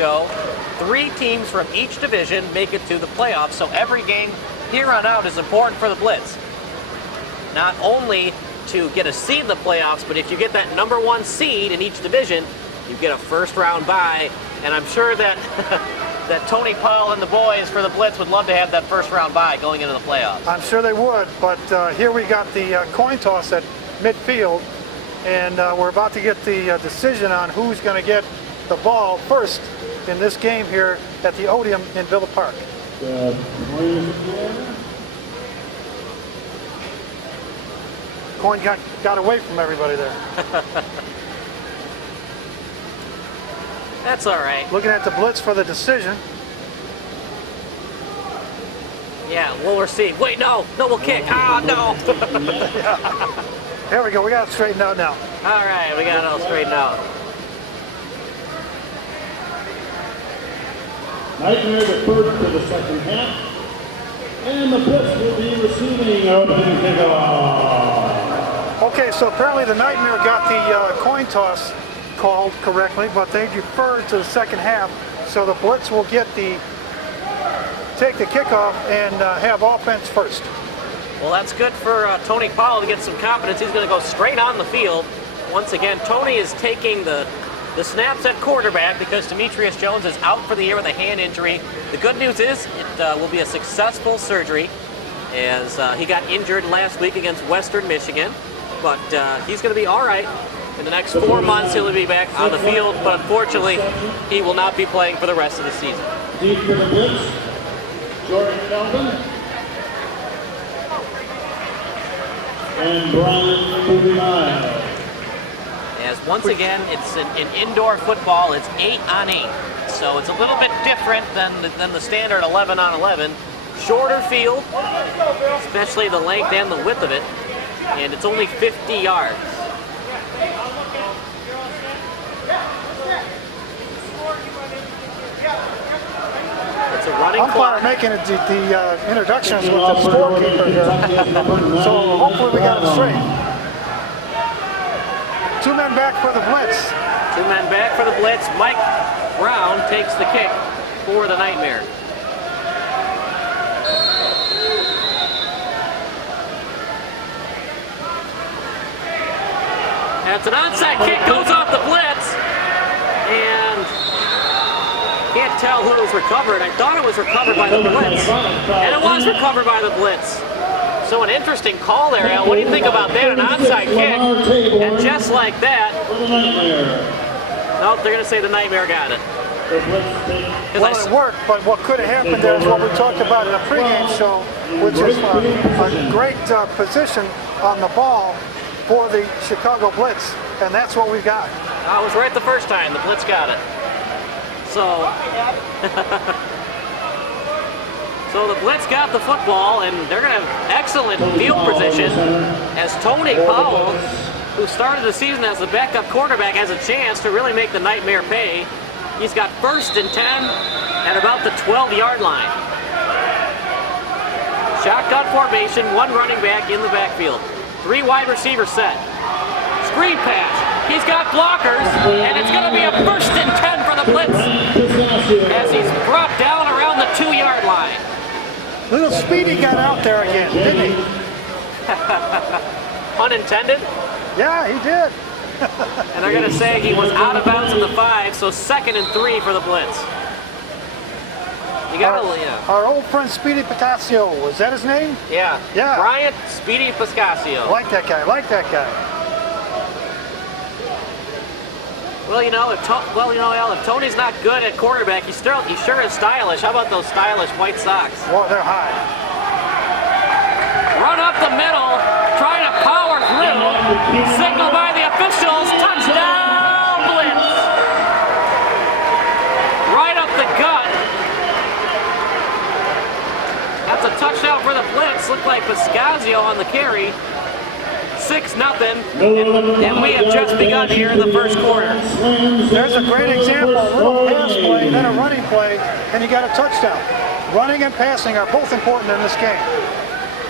show, 3 teams from each division make it to the playoffs, so every game here on out is important for the Blitz. Not only to get a seed in the playoffs, but if you get that #1 seed in each division, you get a first-round bye, and I'm sure that that Tony Powell and the boys for the Blitz would love to have that first-round bye going into the playoffs. I'm sure they would, but here we got the coin toss at midfield, and we're about to get the decision on who's going to get the ball first in this game here at the Odeum in Villa Park. Coin got away from everybody there. That's all right. Looking at the Blitz for the decision. Yeah, we'll receive. Wait, no, we'll kick. Ah, no. There we go. We got it straightened out now. All right, we got it all straightened out. Nightmare deferred to the second half, and the Blitz will be receiving opening kickoff. Okay, so apparently the Nightmare got the coin toss called correctly, but they deferred to the second half, so the Blitz will take the kickoff and have offense first. Well, that's good for Tony Powell to get some confidence. He's going to go straight on the field. Once again, Tony is taking the snaps at quarterback because Demetrius Jones is out for the year with a hand injury. The good news is it will be a successful surgery, as he got injured last week against Western Michigan, but he's going to be all right. In the next 4 months, he'll be back on the field, but unfortunately, he will not be playing for the rest of the season. Deep for the Blitz, Jordan Kelvin and Brian Bouvier. As once again, it's in indoor football, it's 8-on-8. So it's a little bit different than the standard 11-on-11. Shorter field, especially the length and the width of it, and it's only 50 yards. It's a running clock. Making the introductions with the scorekeeper here. So hopefully we got it straight. 2 men back for the Blitz. 2 men back for the Blitz. Mike Brown takes the kick for the Nightmare. That's an onside kick, goes off the Blitz, and can't tell who was recovered. I thought it was recovered by the Blitz, and it was recovered by the Blitz. So an interesting call there, Al. What do you think about that? An onside kick, and just like that, nope, they're going to say the Nightmare got it. Well, it worked, but what could have happened there is what we talked about in a pregame show, which is a great position on the ball for the Chicago Blitz, and that's what we got. I was right the first time. The Blitz got it. So, so the Blitz got the football, and they're going to have excellent field position as Tony Powell, who started the season as the backup quarterback, has a chance to really make the Nightmare pay. He's got 1st and 10 at about the 12-yard line. Shotgun formation, 1 running back in the backfield. 3 wide receivers set. Screen pass. He's got blockers, and it's going to be a 1st and 10 for the Blitz as he's brought down around the 2-yard line. Little Speedy got out there again, didn't he? Pun intended? Yeah, he did. And they're going to say he was out of bounds in the 5, so 2nd and 3 for the Blitz. You got our old friend Speedy Pascasio, was that his name? Yeah. Yeah. Bryant Speedy Pascasio. Like that guy. Well, you know, Al, if Tony's not good at quarterback, he sure is stylish. How about those stylish white socks? Well, they're high. Run up the middle, trying to power through. Signal by the officials. Touchdown, Blitz. Right up the gut. That's a touchdown for the Blitz. Looked like Pascasio on the carry. 6-0, and we have just begun here in the first quarter. There's a great example, a little pass play, then a running play, and you got a touchdown. Running and passing are both important in this game.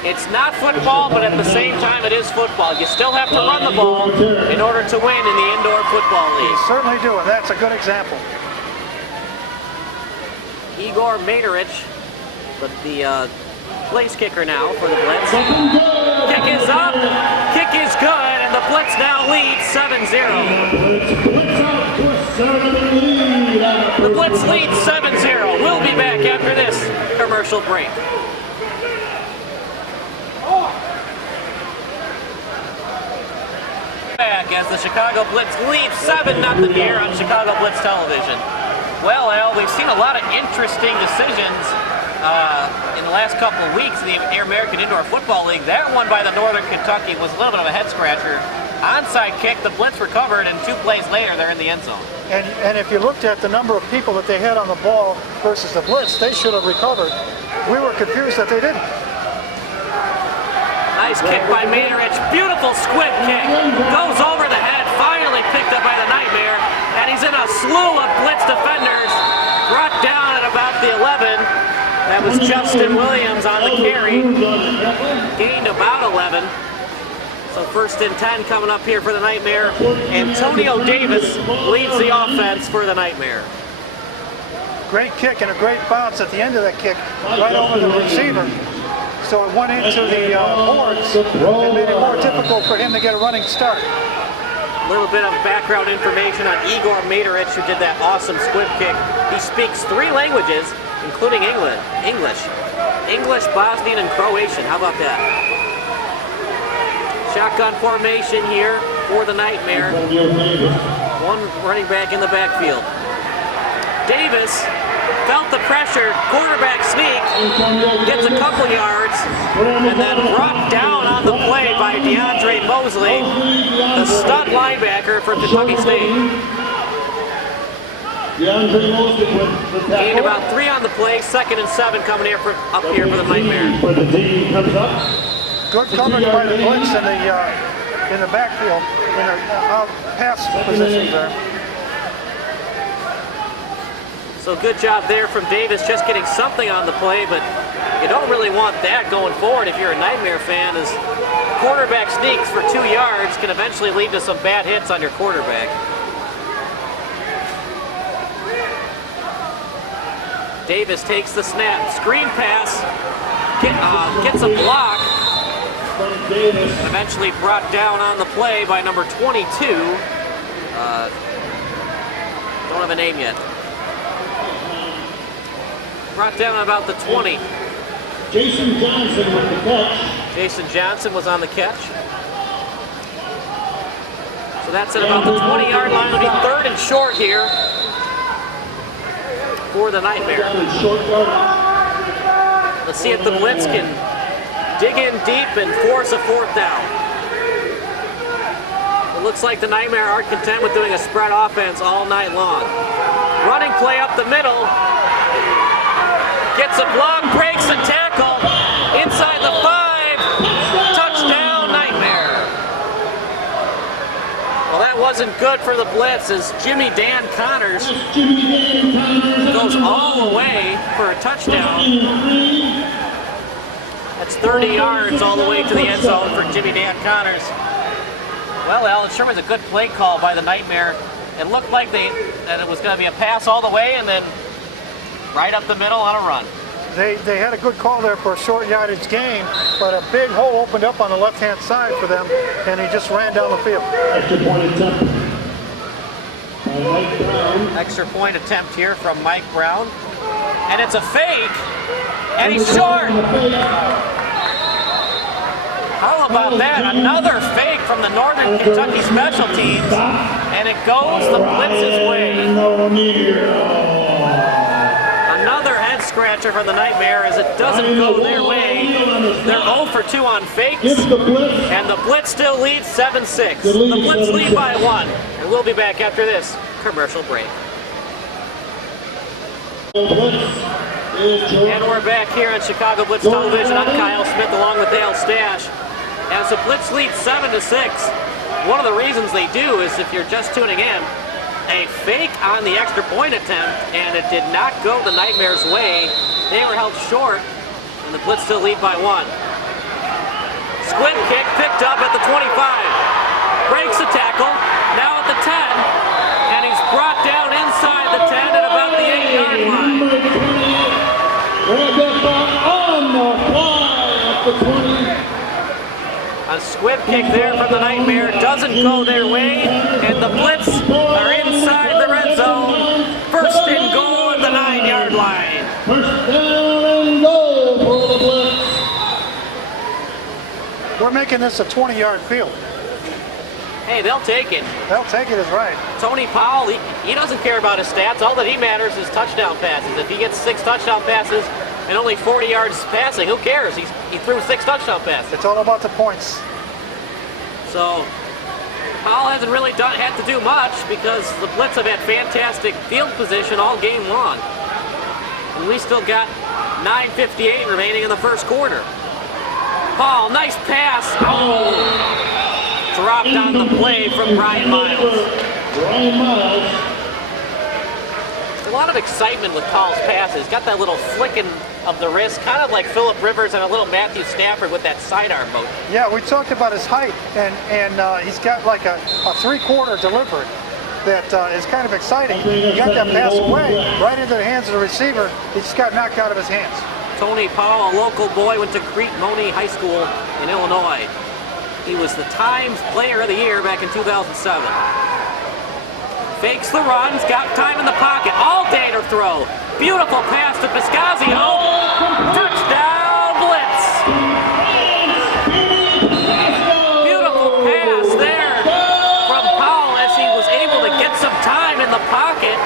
It's not football, but at the same time it is football. You still have to run the ball in order to win in the indoor football league. You certainly do, and that's a good example. Igor Materich, the place kicker now for the Blitz. Kick is up, kick is good, and the Blitz now leads 7-0. The Blitz leads 7-0. We'll be back after this commercial break. Back as the Chicago Blitz leads 7-0 here on Chicago Blitz Television. Well, Al, we've seen a lot of interesting decisions in the last couple of weeks in the American Indoor Football League. That one by the Northern Kentucky was a little bit of a head scratcher. Onside kick, the Blitz recovered, and 2 plays later, they're in the end zone. And if you looked at the number of people that they had on the ball versus the Blitz, they should have recovered. We were confused that they didn't. Nice kick by Materich. Beautiful squib kick. Goes over the head, finally picked up by the Nightmare, and he's in a slew of Blitz defenders. Brought down at about the 11. That was Justin Williams on the carry. Gained about 11. So 1st and 10 coming up here for the Nightmare. Antonio Davis leads the offense for the Nightmare. Great kick and a great bounce at the end of that kick, right over the receiver. So it went into the boards and made it more difficult for him to get a running start. A little bit of background information on Igor Materich, who did that awesome squib kick. He speaks 3 languages, including English, Bosnian, and Croatian. How about that? Shotgun formation here for the Nightmare. 1 running back in the backfield. Davis felt the pressure, quarterback sneak, gets a couple yards, and then brought down on the play by DeAndre Mosley, the stud linebacker from Kentucky State. Gained about 3 on the play, 2nd and 7 coming here up here for the Nightmare. Good coverage by the Blitz in the backfield, in the pass positions there. So good job there from Davis, just getting something on the play, but you don't really want that going forward if you're a Nightmare fan, as quarterback sneaks for 2 yards can eventually lead to some bad hits on your quarterback. Davis takes the snap, screen pass, gets a block, and eventually brought down on the play by number 22. Don't have a name yet. Brought down about the 20. Jason Johnson with the catch. Jason Johnson was on the catch. So that's at about the 20-yard line. It'll be 3rd and short here for the Nightmare. Let's see if the Blitz can dig in deep and force a 4th down. It looks like the Nightmare aren't content with doing a spread offense all night long. Running play up the middle. Gets a block, breaks a tackle, inside the 5, touchdown Nightmare. Well, that wasn't good for the Blitz, as Jimmy Dan Connors goes all the way for a touchdown. That's 30 yards all the way to the end zone for Jimmy Dan Connors. Well, Al, it sure was a good play call by the Nightmare. It looked like that it was going to be a pass all the way, and then right up the middle on a run. They had a good call there for a short yardage gain, but a big hole opened up on the left-hand side for them, and he just ran down the field. Extra point attempt by Mike Brown. Extra point attempt here from Mike Brown. And it's a fake, and he's short. How about that? Another fake from the Northern Kentucky special teams, and it goes the Blitz's way. Another head scratcher for the Nightmare, as it doesn't go their way. They're 0 for 2 on fakes, and the Blitz still leads 7-6. The Blitz lead by 1, and we'll be back after this commercial break. And we're back here on Chicago Blitz Television. I'm Kyle Smith along with Dale Stasch. As the Blitz leads 7-6, one of the reasons they do is, if you're just tuning in, a fake on the extra point attempt, and it did not go the Nightmare's way. They were held short, and the Blitz still lead by 1. Squib kick picked up at the 25. Breaks the tackle, now at the 10, and he's brought down inside the 10 at about the 8-yard line. the 20. A squib kick there from the Nightmare doesn't go their way, and the Blitz are inside the red zone. First and goal at the 9-yard line. First down and goal for the Blitz. We're making this a 20-yard field. Hey, they'll take it. They'll take it is right. Tony Powell, he doesn't care about his stats. All that he matters is touchdown passes. If he gets 6 touchdown passes and only 40 yards passing, who cares? He threw 6 touchdown passes. It's all about the points. So Powell hasn't really had to do much because the Blitz have had fantastic field position all game long. And we still got 9:58 remaining in the first quarter. Paul, nice pass. Oh, dropped on the play from Brian Miles. Brian Miles. A lot of excitement with Paul's passes. Got that little flicking of the wrist, kind of like Phillip Rivers and a little Matthew Stafford with that sidearm motion. Yeah, we talked about his height, and he's got like a 3-quarter delivery that is kind of exciting. He got that pass away right into the hands of the receiver. He just got knocked out of his hands. Tony Powell, a local boy, went to Crete Mooney High School in Illinois. He was the Times Player of the Year back in 2007. Fakes the runs, got time in the pocket. All-dater throw. Beautiful pass to Piscazio. Touchdown, Blitz. Beautiful pass there from Powell as he was able to get some time in the pocket.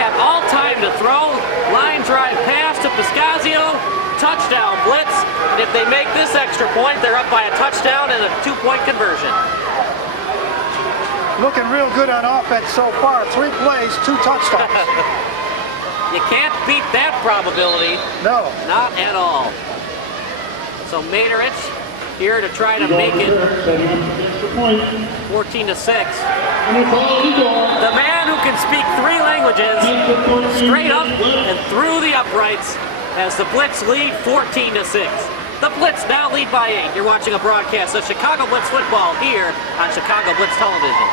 Had all time to throw. Line drive pass to Piscazio. Touchdown, Blitz. And if they make this extra point, they're up by a touchdown and a 2-point conversion. Looking real good on offense so far. 3 plays, 2 touchdowns. You can't beat that probability. No. Not at all. So Materich here to try to make it 14-6. The man who can speak 3 languages straight up and through the uprights as the Blitz lead 14-6. The Blitz now lead by 8. You're watching a broadcast of Chicago Blitz football here on Chicago Blitz Television.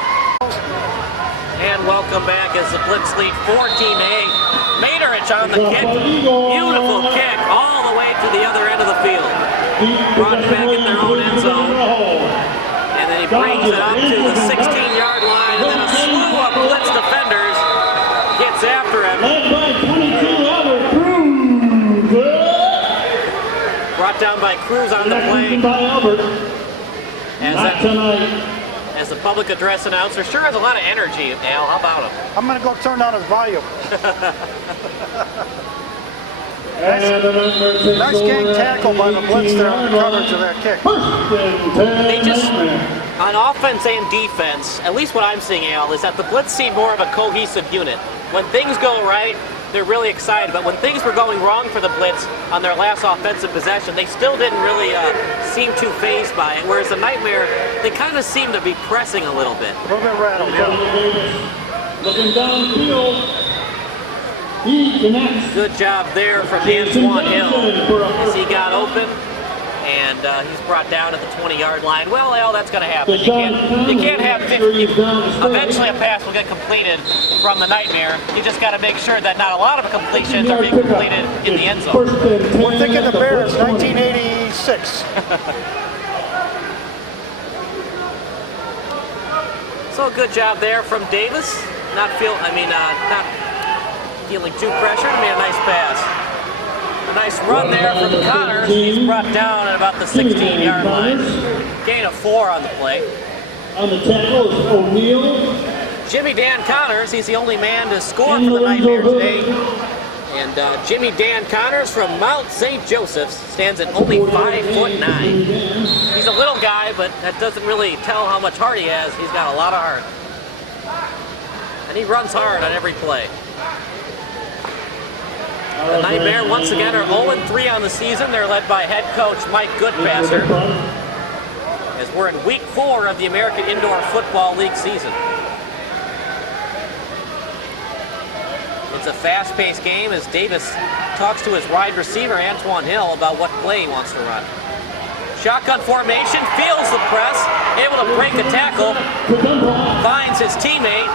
And welcome back as the Blitz lead 14-8. Materich on the kick. Beautiful kick all the way to the other end of the field. Brought back in their own end zone. And then he brings it up to the 16-yard line, and then a slew of Blitz defenders gets after him. Brought down by Cruz on the play. As the public address announcer, sure has a lot of energy, Al. How about him? I'm going to go turn down his volume. Nice gang tackle by the Blitz there on the coverage of that kick. They just, on offense and defense, at least what I'm seeing, Al, is that the Blitz seem more of a cohesive unit. When things go right, they're really excited, but when things were going wrong for the Blitz on their last offensive possession, they still didn't really seem too fazed by it, whereas the Nightmare, they kind of seem to be pressing a little bit. A little bit rattled, yeah. Looking downfield, he connects. Good job there from Antoine Hill as he got open, and he's brought down at the 20-yard line. Well, Al, that's going to happen. You can't have 50. Eventually a pass will get completed from the Nightmare. You just got to make sure that not a lot of completions are being completed in the end zone. We're thinking the Bears, 1986. So good job there from Davis. Not feeling too pressured. Made a nice pass. A nice run there from Connors. He's brought down at about the 16-yard line. Gain of 4 on the play. On the tackle is O'Neal. Jimmy Dan Connors, he's the only man to score for the Nightmare today. And Jimmy Dan Connors from Mount St. Joseph's stands at only 5'9". He's a little guy, but that doesn't really tell how much heart he has. He's got a lot of heart. And he runs hard on every play. The Nightmare once again are 0-3 on the season. They're led by head coach Mike Goodpasser, as we're in week 4 of the American Indoor Football League season. It's a fast-paced game as Davis talks to his wide receiver, Antoine Hill, about what play he wants to run. Shotgun formation, feels the press, able to break a tackle, finds his teammate,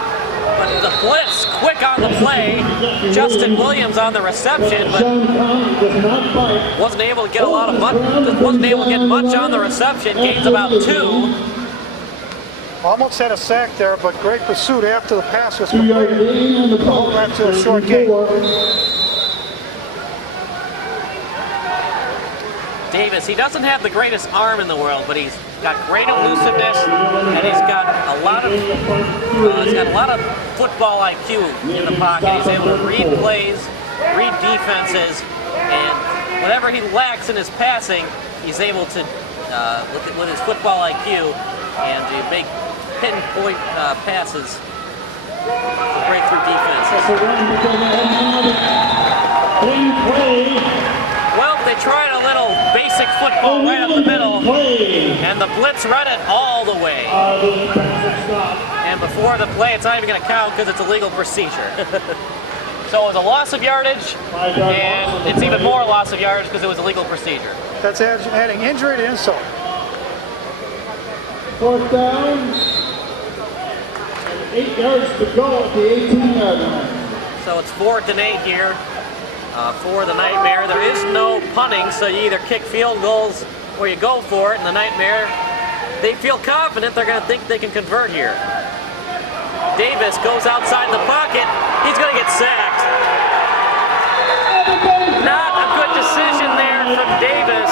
But the Blitz quick on the play. Justin Williams on the reception, but wasn't able to get much on the reception. Gains about 2. Almost had a sack there, but great pursuit after the pass was completed to hold that to a short gain. Davis, he doesn't have the greatest arm in the world, but he's got great elusiveness, and he's got a lot of football IQ in the pocket. He's able to read plays, read defenses, and whatever he lacks in his passing, he's able to, with his football IQ, and to make pinpoint passes to break through defenses. Well, they tried a little basic football right up the middle, and the Blitz run it all the way. And before the play, it's not even going to count because it's a legal procedure. So it was a loss of yardage, and it's even more loss of yardage because it was a legal procedure. That's adding injury to insult. 4th down, and 8 yards to go at the 18-yard line. So it's 4th and 8 here. For the Nightmare. There is no punting, so you either kick field goals or you go for it. And the Nightmare, they feel confident they're going to think they can convert here. Davis goes outside the pocket. He's going to get sacked. Not a good decision there from Davis.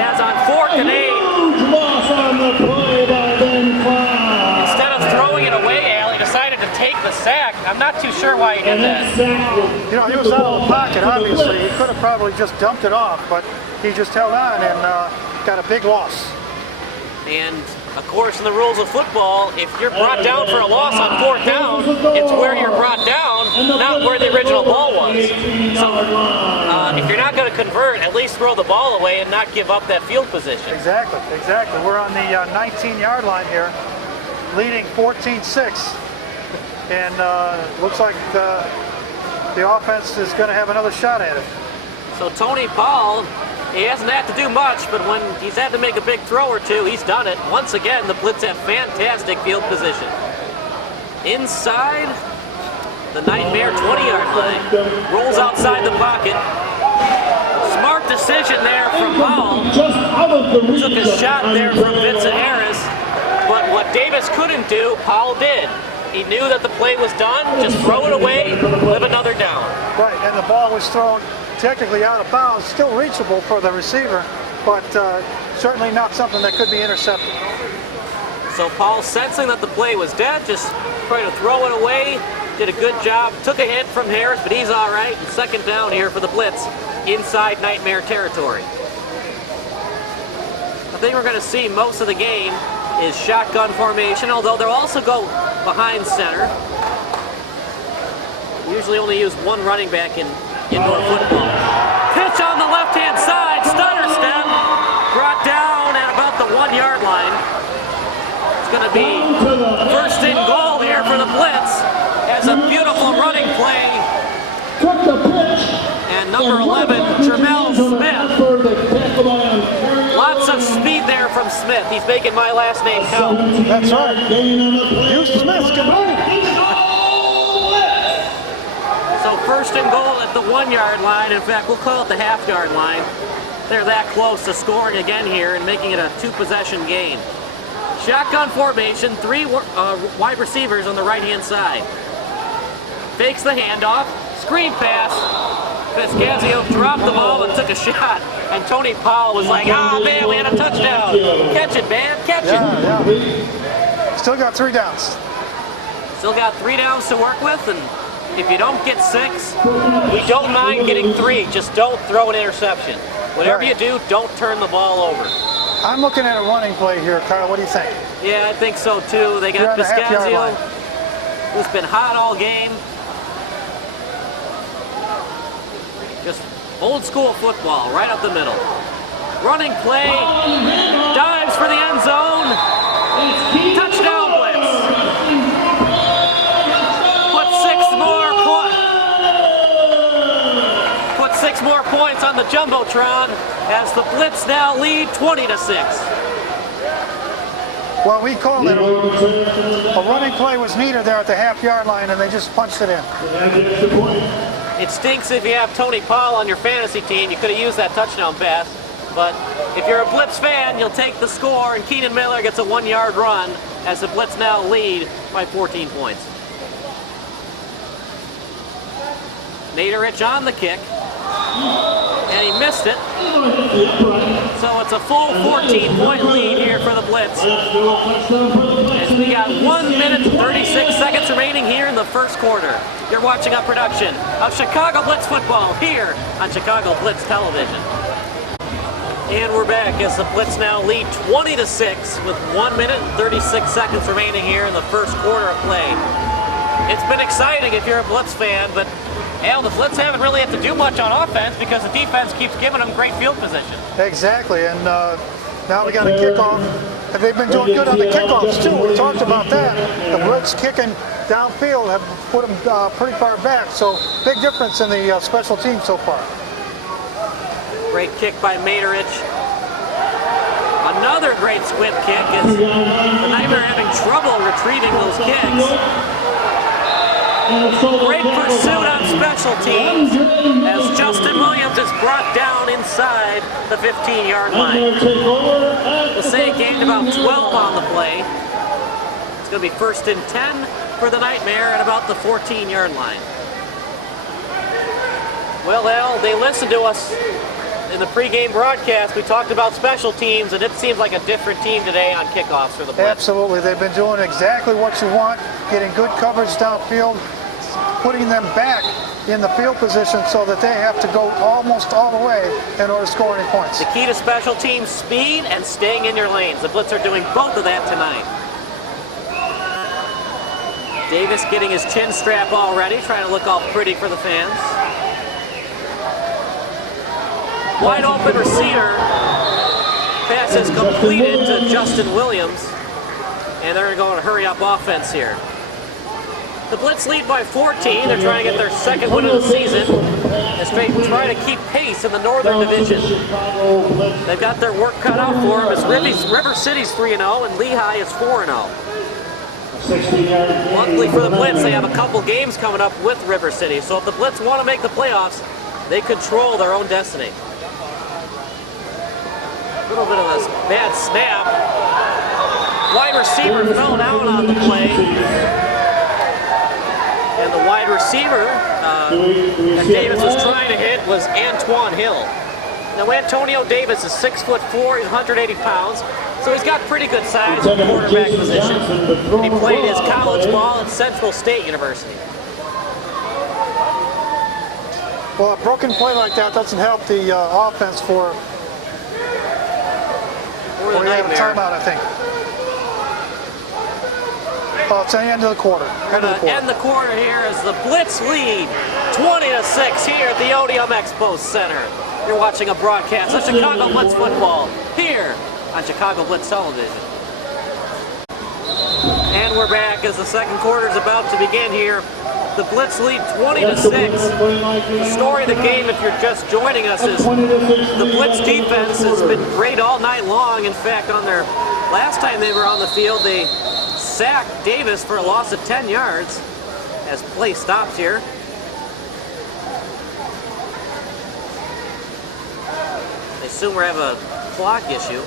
As on 4th and 8. Huge loss on the play by Ben Cloud. Instead of throwing it away, Al, he decided to take the sack. I'm not too sure why he did that. You know, he was out of the pocket, obviously. He could have probably just dumped it off, but he just held on and got a big loss. And, of course, in the rules of football, if you're brought down for a loss on 4th down, it's where you're brought down, not where the original ball was. So, if you're not going to convert, at least throw the ball away and not give up that field position. Exactly. We're on the 19-yard line here, leading 14-6. And looks like the offense is going to have another shot at it. So Tony Paul, he hasn't had to do much, but when he's had to make a big throw or two, he's done it. Once again, the Blitz have fantastic field position. Inside the Nightmare 20-yard line, rolls outside the pocket. Smart decision there from Paul. Took a shot there from Vincent Harris, but what Davis couldn't do, Paul did. He knew that the play was done, just throw it away, live another down. Right, and the ball was thrown technically out of bounds, still reachable for the receiver, but certainly not something that could be intercepted. So Paul, sensing that the play was dead, just tried to throw it away, did a good job, took a hit from Harris, but he's all right. And 2nd down here for the Blitz, inside Nightmare territory. The thing we're going to see most of the game is shotgun formation, although they'll also go behind center. We usually only use one running back in indoor football. Pitch on the left-hand side, stutter step, brought down at about the 1-yard line. It's going to be 1st and goal here for the Blitz. Has a beautiful running play. And number 11, Jermel Smith. Lots of speed there from Smith. He's making my last name count. That's right. You Smith can move. So 1st and goal at the 1-yard line. In fact, we'll call it the half-yard line. They're that close to scoring again here and making it a 2-possession game. Shotgun formation, 3 wide receivers on the right-hand side. Fakes the handoff, screen pass. Vescazio dropped the ball and took a shot. And Tony Powell was like, oh man, we had a touchdown. Catch it, man, catch it. Yeah. Still got 3 downs. Still got 3 downs to work with, and if you don't get 6, we don't mind getting 3. Just don't throw an interception. Whatever you do, don't turn the ball over. I'm looking at a running play here, Kyle. What do you think? Yeah, I think so too. They got Vescazio, who's been hot all game. Just old school football, right up the middle. Running play, dives for the end zone. Touchdown Blitz. Put 6 more points on the Jumbotron as the Blitz now lead 20-6. Well, we called it a running play was needed there at the half-yard line, and they just punched it in. It stinks if you have Tony Paul on your fantasy team. You could have used that touchdown pass. But if you're a Blitz fan, you'll take the score, and Keenan Miller gets a 1-yard run as the Blitz now lead by 14 points. Naderich on the kick, and he missed it. So it's a full 14-point lead here for the Blitz. As we got 1 minute and 36 seconds remaining here in the first quarter. You're watching a production of Chicago Blitz football here on Chicago Blitz Television. And we're back as the Blitz now lead 20-6 with 1 minute and 36 seconds remaining here in the first quarter of play. It's been exciting if you're a Blitz fan, but Al, the Blitz haven't really had to do much on offense because the defense keeps giving them great field position. Exactly, and now we got a kickoff. And they've been doing good on the kickoffs too. We talked about that. The Blitz kicking downfield have put them pretty far back, so big difference in the special team so far. Great kick by Materich. Another great squib kick as the Nightmare having trouble retrieving those kicks. Great pursuit on special teams as Justin Williams is brought down inside the 15-yard line. Passaic gained about 12 on the play. It's going to be 1st and 10 for the Nightmare at about the 14-yard line. Well, Al, they listened to us in the pregame broadcast. We talked about special teams, and it seems like a different team today on kickoffs for the Blitz. Absolutely. They've been doing exactly what you want, getting good coverage downfield, putting them back in the field position so that they have to go almost all the way in order to score any points. The key to special teams, speed and staying in your lanes. The Blitz are doing both of that tonight. Davis getting his chin strap already, trying to look all pretty for the fans. Wide open receiver. Pass is completed to Justin Williams. And they're going to hurry up offense here. The Blitz lead by 14. They're trying to get their second win of the season as they try to keep pace in the Northern Division. They've got their work cut out for them as River City's 3-0 and Lehigh is 4-0. Luckily for the Blitz, they have a couple games coming up with River City. So if the Blitz want to make the playoffs, they control their own destiny. A little bit of a bad snap. Wide receiver fell down on the play. And the wide receiver that Davis was trying to hit was Antoine Hill. Now Antonio Davis is 6'4", he's 180 pounds, so he's got pretty good size in the quarterback position. And he played his college ball at Central State University. Well, a broken play like that doesn't help the offense for the we have a timeout, I think. Oh, it's the end of the quarter. End the quarter here as the Blitz lead 20-6 here at the Odeum Expo Center. You're watching a broadcast of Chicago Blitz football here on Chicago Blitz Television. And we're back as the second quarter is about to begin here. The Blitz lead 20-6. The story of the game, if you're just joining us, is the Blitz defense has been great all night long. In fact, on their last time they were on the field, they sacked Davis for a loss of 10 yards as play stops here. I assume we have a clock issue.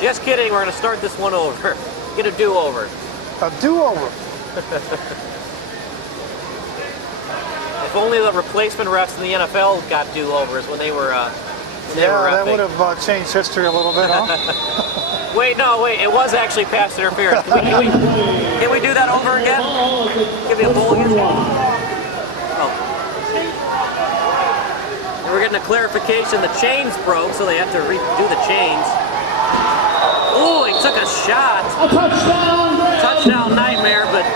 Just kidding, we're going to start this one over. Get a do-over. A do-over. If only the replacement refs in the NFL got do-overs when they were yeah, that would have changed history a little bit, huh? Wait, it was actually pass interference. Can we do that over again? Give me a mulligan. Oh. And we're getting a clarification. The chains broke, so they have to redo the chains. Ooh, he took a shot. A touchdown! Touchdown Nightmare, but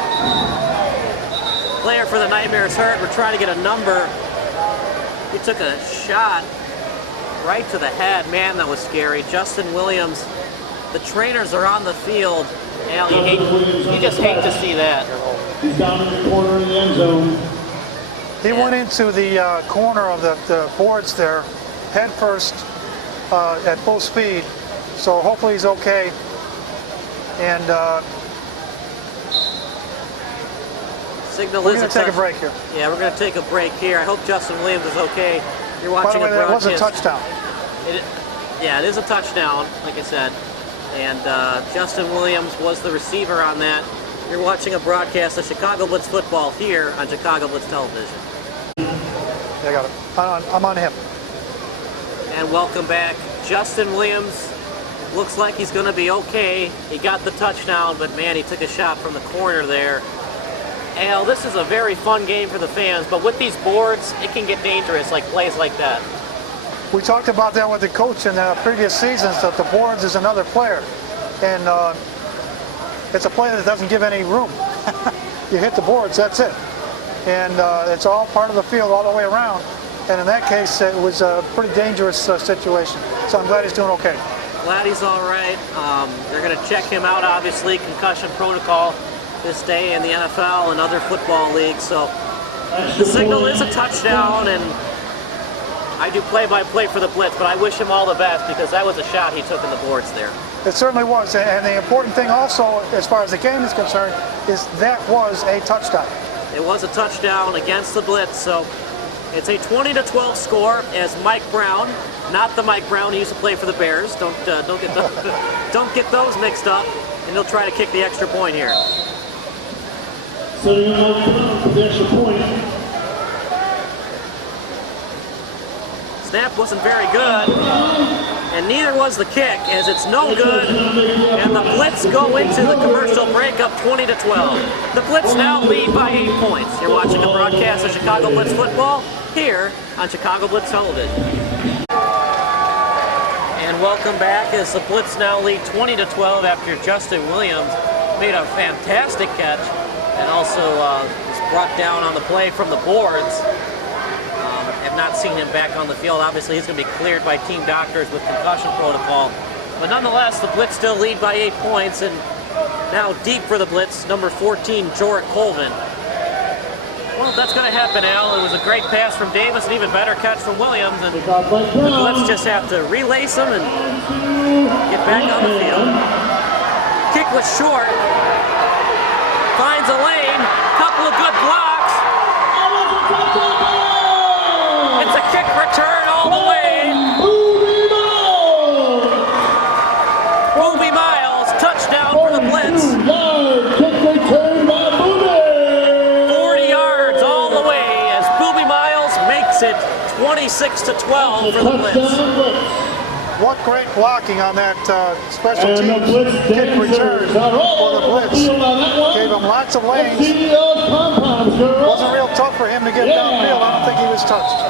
player for the Nightmare is hurt. We're trying to get a number. He took a shot right to the head. Man, that was scary. Justin Williams. The trainers are on the field. Al, you just hate to see that. He's down in the corner of the end zone. He went into the corner of the boards there, head first, at full speed. So hopefully he's okay. And signal we're is going to take a break here. Yeah, we're going to take a break here. I hope Justin Williams is okay. You're watching By the way, a broadcast. that was a touchdown. Yeah, it is a touchdown, like I said. And Justin Williams was the receiver on that. You're watching a broadcast of Chicago Blitz football here on Chicago Blitz Television. Yeah, I got it. I'm on him. And welcome back. Justin Williams looks like he's going to be okay. He got the touchdown, but man, he took a shot from the corner there. Al, this is a very fun game for the fans, but with these boards, it can get dangerous, like plays like that. We talked about that with the coach in previous seasons, that the boards is another player. And it's a play that doesn't give any room. You hit the boards, that's it. And it's all part of the field all the way around. And in that case, it was a pretty dangerous situation. So I'm glad he's doing okay. Glad he's all right. They're going to check him out, obviously, concussion protocol this day in the NFL and other football leagues. So the signal is a touchdown, and I do play-by-play for the Blitz, but I wish him all the best because that was a shot he took in the boards there. It certainly was, and the important thing also, as far as the game is concerned, is that was a touchdown. It was a touchdown against the Blitz, so it's a 20-12 score as Mike Brown, not the Mike Brown who used to play for the Bears. Don't get those mixed up, and he'll try to kick the extra point here. So you're going to come out for the extra point. Snap wasn't very good, and neither was the kick, as it's no good, and the Blitz go into the commercial break up 20-12. The Blitz now lead by 8 points. You're watching a broadcast of Chicago Blitz football here on Chicago Blitz Television. And welcome back as the Blitz now lead 20-12 after Justin Williams made a fantastic catch and also was brought down on the play from the boards. Have not seen him back on the field. Obviously, he's going to be cleared by team doctors with concussion protocol. But nonetheless, the Blitz still lead by 8 points, and now deep for the Blitz, number 14, Jorrick Colvin. Well, that's going to happen, Al. It was a great pass from Davis, an even better catch from Williams, and the Blitz just have to relace him and get back on the field. Kick was short. Finds a lane. Couple of good blocks. It's a kick return all the way. Booby Miles, touchdown for the Blitz. 40 yards all the way as Booby Miles makes it 26-12 for the Blitz. What great blocking on that special teams kick return for the Blitz. Gave him lots of lanes. Wasn't real tough for him to get downfield. I don't think he was touched.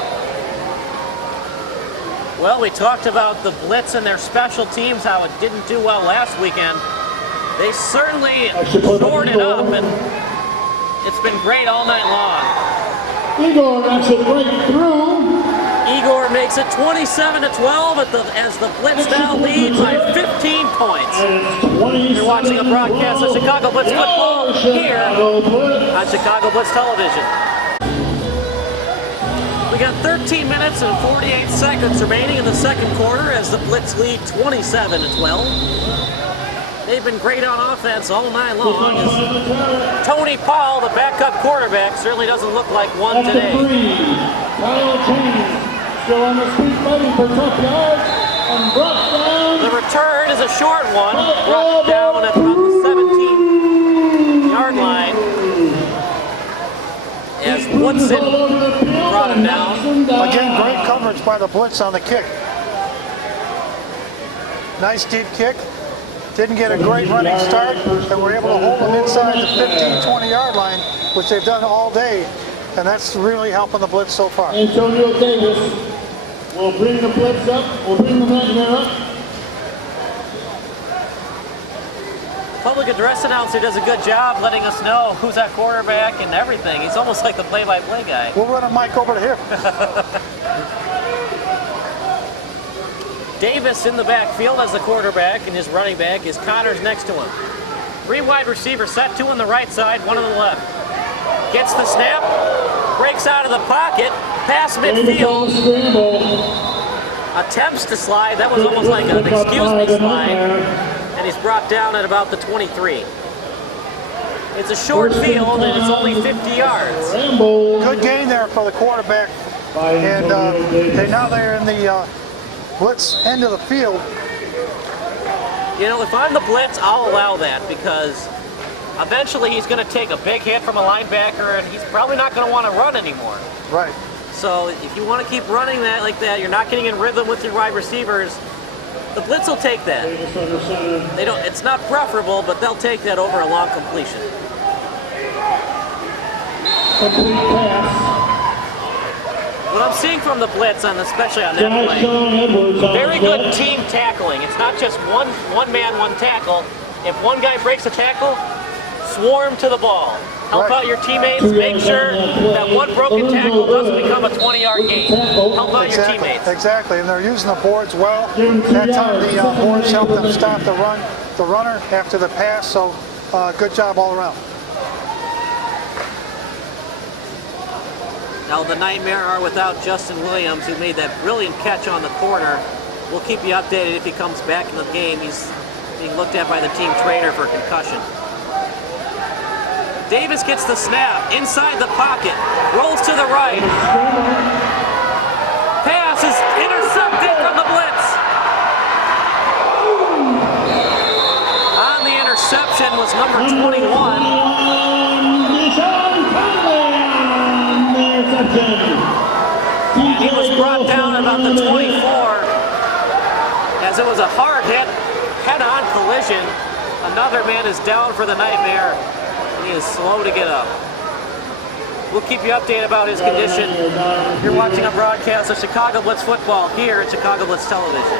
Well, we talked about the Blitz and their special teams, how it didn't do well last weekend. They certainly shored it up, and it's been great all night long. Igor makes it right through. Igor makes it 27-12 as the Blitz now leads by 15 points. You're watching a broadcast of Chicago Blitz football here on Chicago Blitz Television. We got 13 minutes and 48 seconds remaining in the second quarter as the Blitz lead 27-12. They've been great on offense all night long. As Tony Paul, the backup quarterback, certainly doesn't look like one today. Kyle James still on the street fighting for tough yards and brought down. The return is a short one, brought down at about the 17-yard line. As Woodson brought him down. Again, great coverage by the Blitz on the kick. Nice deep kick. Didn't get a great running start, and were able to hold them inside the 15-20-yard line, which they've done all day, and that's really helping the Blitz so far. Antonio Davis will bring the Blitz up. We'll bring the McNair up. Public address announcer does a good job letting us know who's at quarterback and everything. He's almost like the play-by-play guy. We'll run a mic over to him. Davis in the backfield as the quarterback, and his running back is Connors next to him. 3 wide receivers set, 2 on the right side, 1 on the left. Gets the snap, breaks out of the pocket, pass midfield. attempts to slide. That was almost like an excuse me slide. And he's brought down at about the 23. It's a short field and it's only 50 yards. Good gain there for the quarterback. And now they're in the blitz end of the field. You know, if I'm the blitz, I'll allow that because eventually he's going to take a big hit from a linebacker and he's probably not going to want to run anymore. Right. So if you want to keep running that like that, you're not getting in rhythm with your wide receivers, the blitz will take that. They don't. It's not preferable, but they'll take that over a long completion. Complete pass. What I'm seeing from the blitz, especially on that play, very good team tackling. It's not just one man, one tackle. If one guy breaks a tackle, swarm to the ball. Help out your teammates. Make sure that one broken tackle doesn't become a 20-yard gain. Help out your teammates. Exactly, and they're using the boards well. That time the boards help them stop the runner after the pass. So good job all around. Now the Nightmare are without Justin Williams, who made that brilliant catch on the corner. We'll keep you updated if he comes back in the game. He's being looked at by the team trainer for concussion. Davis gets the snap inside the pocket, rolls to the right. Pass is intercepted from the blitz. On the interception was number 21. He was brought down about the 24 as it was a hard hit, head-on collision. Another man is down for the Nightmare. He is slow to get up. We'll keep you updated about his condition. You're watching a broadcast of Chicago Blitz football here at Chicago Blitz Television.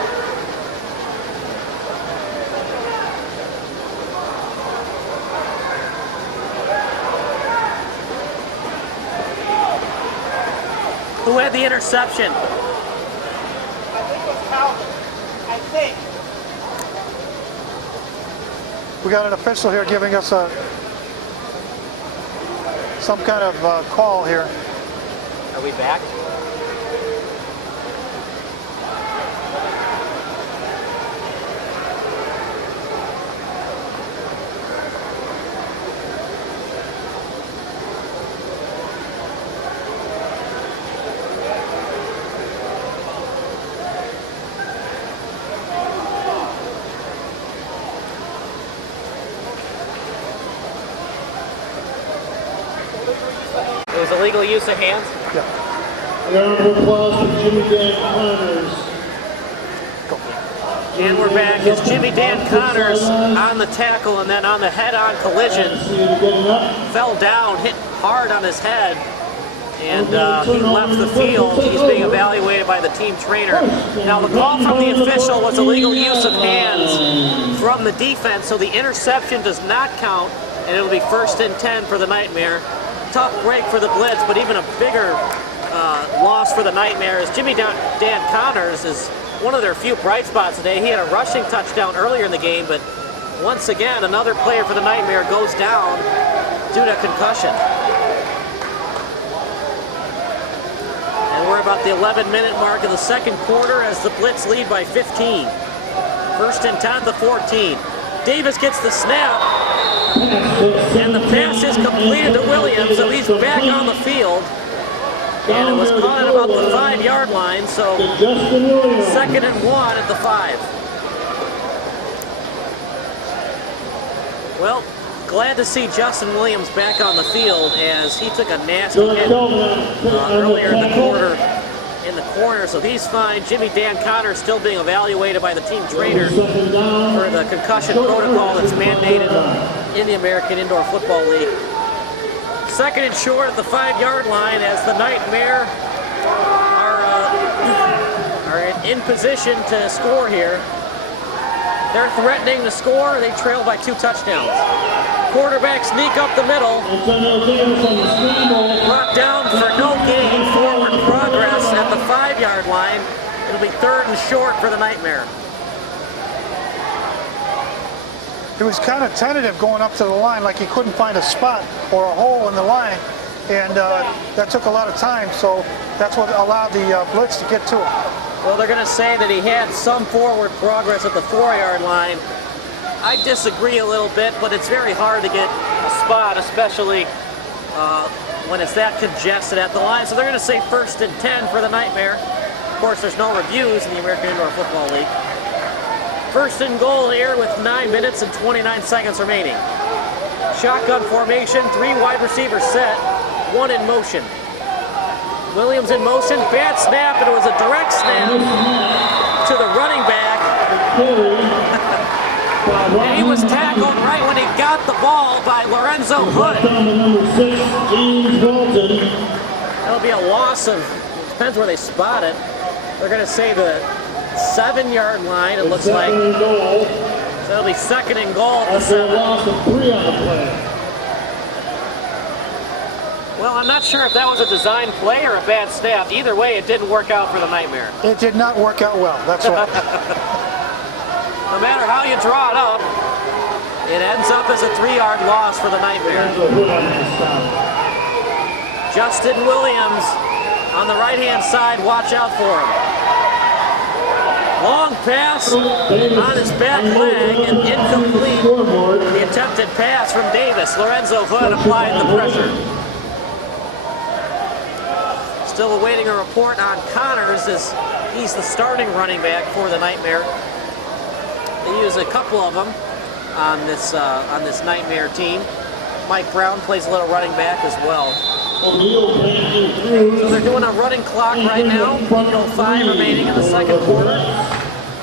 Who had the interception? I think it was Calvin. I think. We got an official here giving us some kind of call here. Are we back? It was illegal use of hands? Yeah. Round of applause for Jimmy Dan Connors. And we're back as Jimmy Dan Connors on the tackle and then on the head-on collision. Fell down, hit hard on his head, and he left the field. He's being evaluated by the team trainer. Now the call from the official was illegal use of hands from the defense, so the interception does not count, and it'll be 1st and 10 for the Nightmare. Tough break for the Blitz, but even a bigger loss for the Nightmare is Jimmy Dan Connors is one of their few bright spots today. He had a rushing touchdown earlier in the game, but once again, another player for the Nightmare goes down due to concussion. And we're about the 11-minute mark of the second quarter as the Blitz lead by 15. 1st and 10 to 14. Davis gets the snap, and the pass is completed to Williams, so he's back on the field. And it was caught at about the 5-yard line, so 2nd and 1 at the 5. Well, glad to see Justin Williams back on the field as he took a nasty hit earlier in the quarter in the corner, so he's fine. Jimmy Dan Connors still being evaluated by the team trainer for the concussion protocol that's mandated in the American Indoor Football League. 2nd and short at the 5-yard line as the Nightmare are in position to score here. They're threatening to score. They trail by 2 touchdowns. Quarterback sneak up the middle. Brought down for no gain. Forward progress at the 5-yard line. It'll be 3rd and short for the Nightmare. He was kind of tentative going up to the line, like he couldn't find a spot or a hole in the line, and that took a lot of time, so that's what allowed the Blitz to get to him. Well, they're going to say that he had some forward progress at the 4-yard line. I disagree a little bit, but it's very hard to get a spot, especially when it's that congested at the line. So they're going to say 1st and 10 for the Nightmare. Of course, there's no reviews in the American Indoor Football League. 1st and goal here with 9 minutes and 29 seconds remaining. Shotgun formation, 3 wide receivers set, 1 in motion. Williams in motion, bad snap, and it was a direct snap to the running back. And he was tackled right when he got the ball by Lorenzo Hood. That'll be a loss of, depends where they spot it. They're going to say the 7-yard line, it looks like. So it'll be 2nd and goal at the 7. Well, I'm not sure if that was a design play or a bad snap. Either way, it didn't work out for the Nightmare. It did not work out well, that's right. No matter how you draw it up, it ends up as a 3-yard loss for the Nightmare. Justin Williams on the right-hand side, watch out for him. Long pass on his back leg and incomplete. The attempted pass from Davis. Lorenzo Hood applied the pressure. Still awaiting a report on Connors as he's the starting running back for the Nightmare. They use a couple of them on this Nightmare team. Mike Brown plays a little running back as well. So they're doing a running clock right now. 8:05 remaining in the 2nd quarter.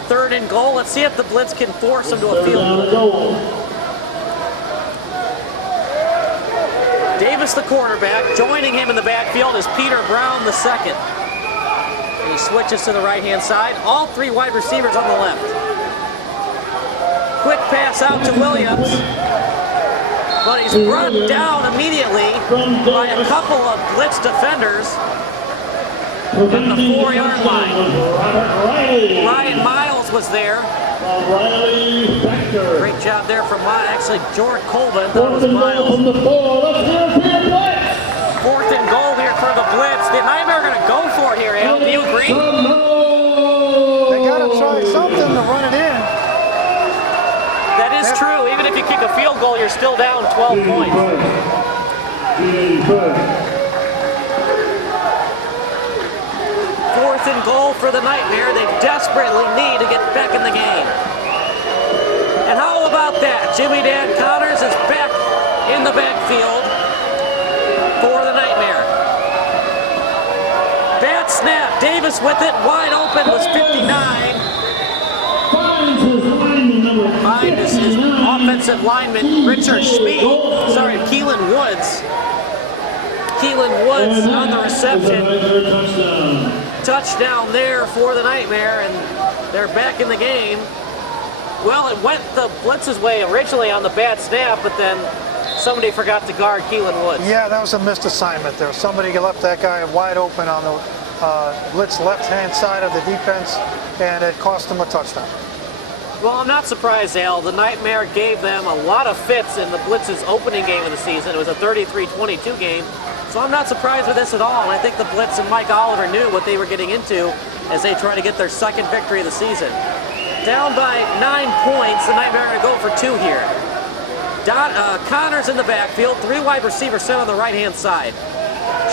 3rd and goal. Let's see if the Blitz can force them to a field goal. Davis, the quarterback. Joining him in the backfield is Peter Brown, the 2nd. And he switches to the right-hand side. All 3 wide receivers on the left. Quick pass out to Williams. But he's brought down immediately by a couple of Blitz defenders at the 4-yard line. Ryan Miles was there. Great job there from actually George Colvin. That was Miles. 4th and goal here for the Blitz. The Nightmare are going to go for it here, Al. Do you agree? They got to try something to run it in. That is true. Even if you kick a field goal, you're still down 12 points. 4th and goal for the Nightmare. They desperately need to get back in the game. And how about that? Jimmy Dan Connors is back in the backfield for the Nightmare. Bad snap. Davis with it. Wide open was 59. Behind is his offensive lineman, Richard Keelan Woods. Keelan Woods on the reception. Touchdown there for the Nightmare, and they're back in the game. Well, it went the Blitz's way originally on the bad snap, but then somebody forgot to guard Keelan Woods. Yeah, that was a missed assignment there. Somebody left that guy wide open on the Blitz left-hand side of the defense, and it cost them a touchdown. Well, I'm not surprised, Al. The Nightmare gave them a lot of fits in the Blitz's opening game of the season. It was a 33-22 game. So I'm not surprised with this at all. And I think the Blitz and Mike Oliver knew what they were getting into as they try to get their 2nd victory of the season. Down by 9 points, the Nightmare are going to go for 2 here. Connors in the backfield, 3 wide receivers set on the right-hand side.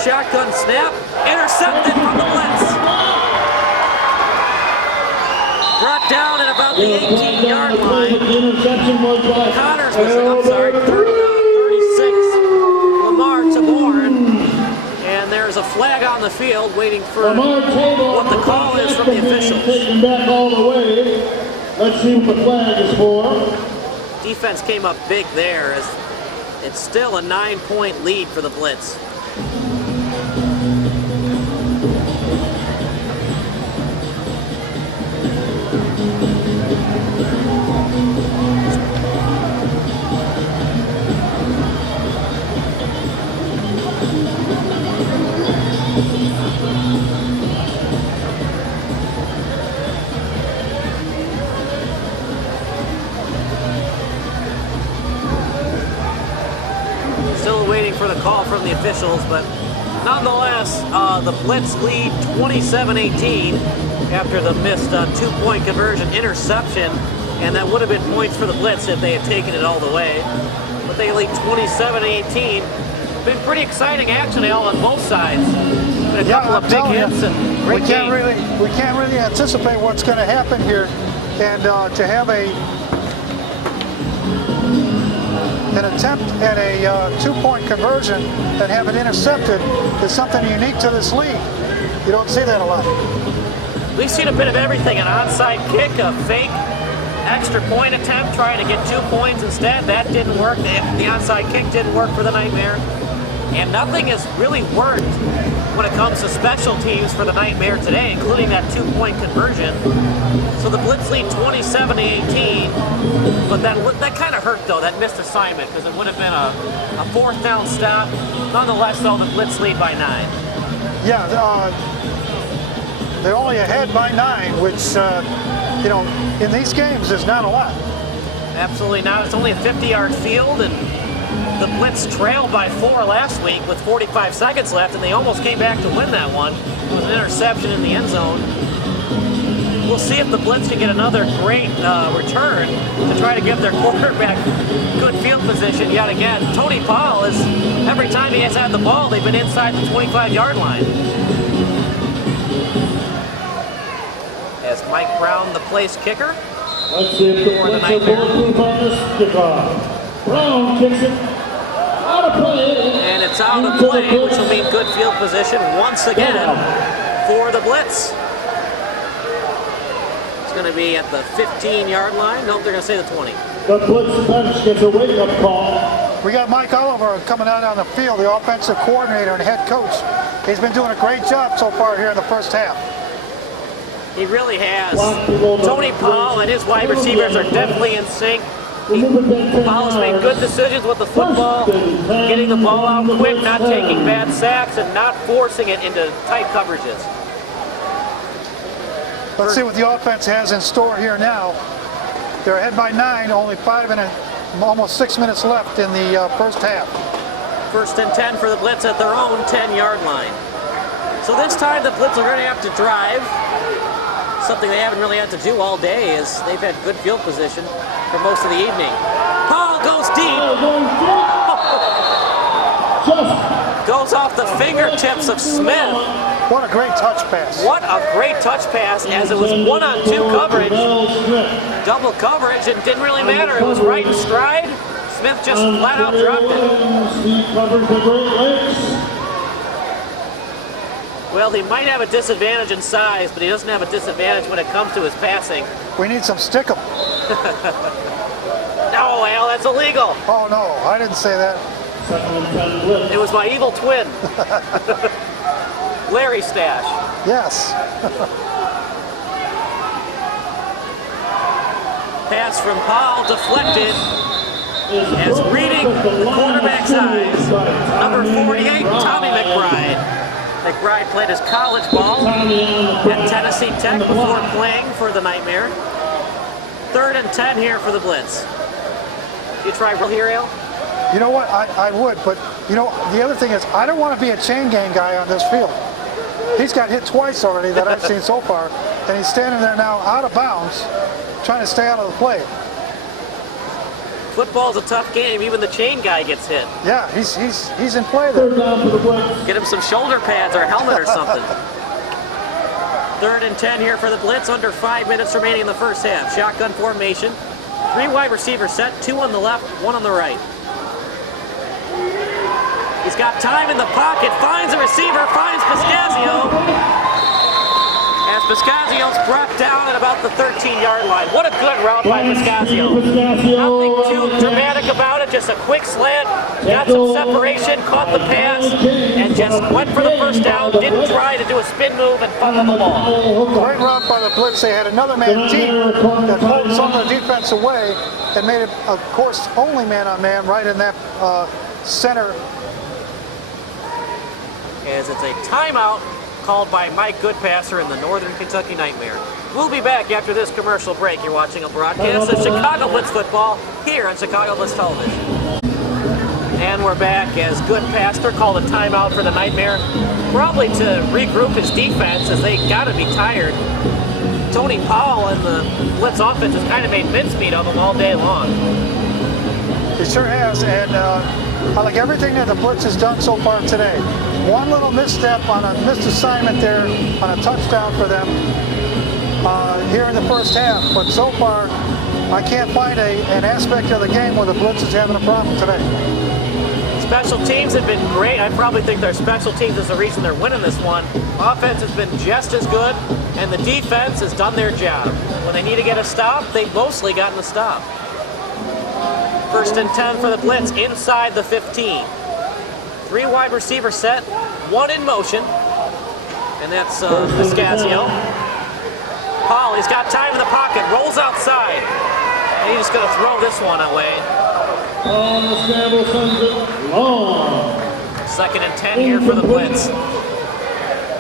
Shotgun snap, intercepted from the Blitz. Brought down at about the 18-yard line. Connors was, 36. Lamar Taborn. And there's a flag on the field waiting for what the call is from the officials. Back all the way. Let's see what the flag is for. Defense came up big there as it's still a 9-point lead for the Blitz. Still waiting for the call from the officials, but Nonetheless, the Blitz lead 27-18 after the missed two-point conversion interception, and that would have been points for the Blitz if they had taken it all the way. But they lead 27-18. Been pretty exciting action, Al, on both sides. Been a couple of big hits and great games. We can't really anticipate what's going to happen here, and to have an attempt at a two-point conversion and have it intercepted is something unique to this league. You don't see that a lot. We've seen a bit of everything: an onside kick, a fake extra point attempt, trying to get 2 points instead. That didn't work. The onside kick didn't work for the Nightmare. And nothing has really worked when it comes to special teams for the Nightmare today, including that two-point conversion. So the Blitz lead 27-18, but that kind of hurt, though, that missed assignment, because it would have been a fourth down stop. Nonetheless, though, the Blitz lead by 9. Yeah, they're only ahead by 9, which, you know, in these games is not a lot. Absolutely not. It's only a 50-yard field, and the Blitz trailed by 4 last week with 45 seconds left, and they almost came back to win that one. It was an interception in the end zone. We'll see if the Blitz can get another great return to try to give their quarterback good field position yet again. Tony Paul is, every time he has had the ball, they've been inside the 25-yard line. As Mike Brown, the place kicker. Let's see if the Blitz are bulletproof on this kickoff. Brown kicks it. Out of play. And it's out of play, which will mean good field position once again for the Blitz. It's going to be at the 15-yard line. Nope, they're going to say the 20. The Blitz bench gets a wake-up call. We got Mike Oliver coming out on the field, the offensive coordinator and head coach. He's been doing a great job so far here in the first half. He really has. Tony Paul and his wide receivers are definitely in sync. Paul has made good decisions with the football, getting the ball out quick, not taking bad sacks, and not forcing it into tight coverages. Let's see what the offense has in store here now. They're ahead by 9, only 5 and almost 6 minutes left in the first half. 1st and 10 for the Blitz at their own 10-yard line. So this time the Blitz are going to have to drive. Something they haven't really had to do all day is they've had good field position for most of the evening. Paul goes deep. Goes off the fingertips of Smith. What a great touch pass. What a great touch pass, as it was 1-on-2 coverage. Double coverage, and didn't really matter. It was right in stride. Smith just flat out dropped it. He covers the Great Lakes. Well, he might have a disadvantage in size, but he doesn't have a disadvantage when it comes to his passing. We need some stickum. No, Al, that's illegal. Oh, no, I didn't say that. It was my evil twin, Larry Stasch. Yes. Pass from Paul deflected. As reading the quarterback's eyes, number 48, Tommy McBride. McBride played his college ball at Tennessee Tech before playing for the Nightmare. 3rd and 10 here for the Blitz. You try real here, Al? You know what? I would, but you know, the other thing is I don't want to be a chain gang guy on this field. He's got hit twice already that I've seen so far, and he's standing there now out of bounds, trying to stay out of the play. Football's a tough game. Even the chain guy gets hit. Yeah, he's in play there. Get him some shoulder pads or a helmet or something. 3rd and 10 here for the Blitz. Under 5 minutes remaining in the first half. Shotgun formation. 3 wide receivers set. 2 on the left, 1 on the right. He's got time in the pocket. Finds a receiver. Finds Piscazio. As Piscazio's brought down at about the 13-yard line. What a good route by Piscazio. Nothing too dramatic about it, just a quick slant, got some separation, caught the pass, and just went for the first down, didn't try to do a spin move and fumbled the ball. Great route by the Blitz. They had another man deep that pulled some of the defense away and made it, of course, only man-on-man right in that center. As it's a timeout called by Mike Goodpasser in the Northern Kentucky Nightmare. We'll be back after this commercial break. You're watching a broadcast of Chicago Blitz football here on Chicago Blitz Television. And we're back as Goodpaster called a timeout for the Nightmare. Probably to regroup his defense as they got to be tired. Tony Powell and the Blitz offense has kind of made mincemeat of them all day long. He sure has, and I like everything that the Blitz has done so far today. One little misstep on a missed assignment there on a touchdown for them here in the first half, but so far I can't find an aspect of the game where the Blitz is having a problem today. Special teams have been great. I probably think their special teams is the reason they're winning this one. Offense has been just as good, and the defense has done their job. When they need to get a stop, they've mostly gotten a stop. 1st and 10 for the Blitz inside the 15. 3 wide receiver set, 1 in motion, and that's Piscasio. Paul, he's got time in the pocket, rolls outside, and he's just going to throw this one away. On the scramble, sends it long. 2nd and 10 here for the Blitz.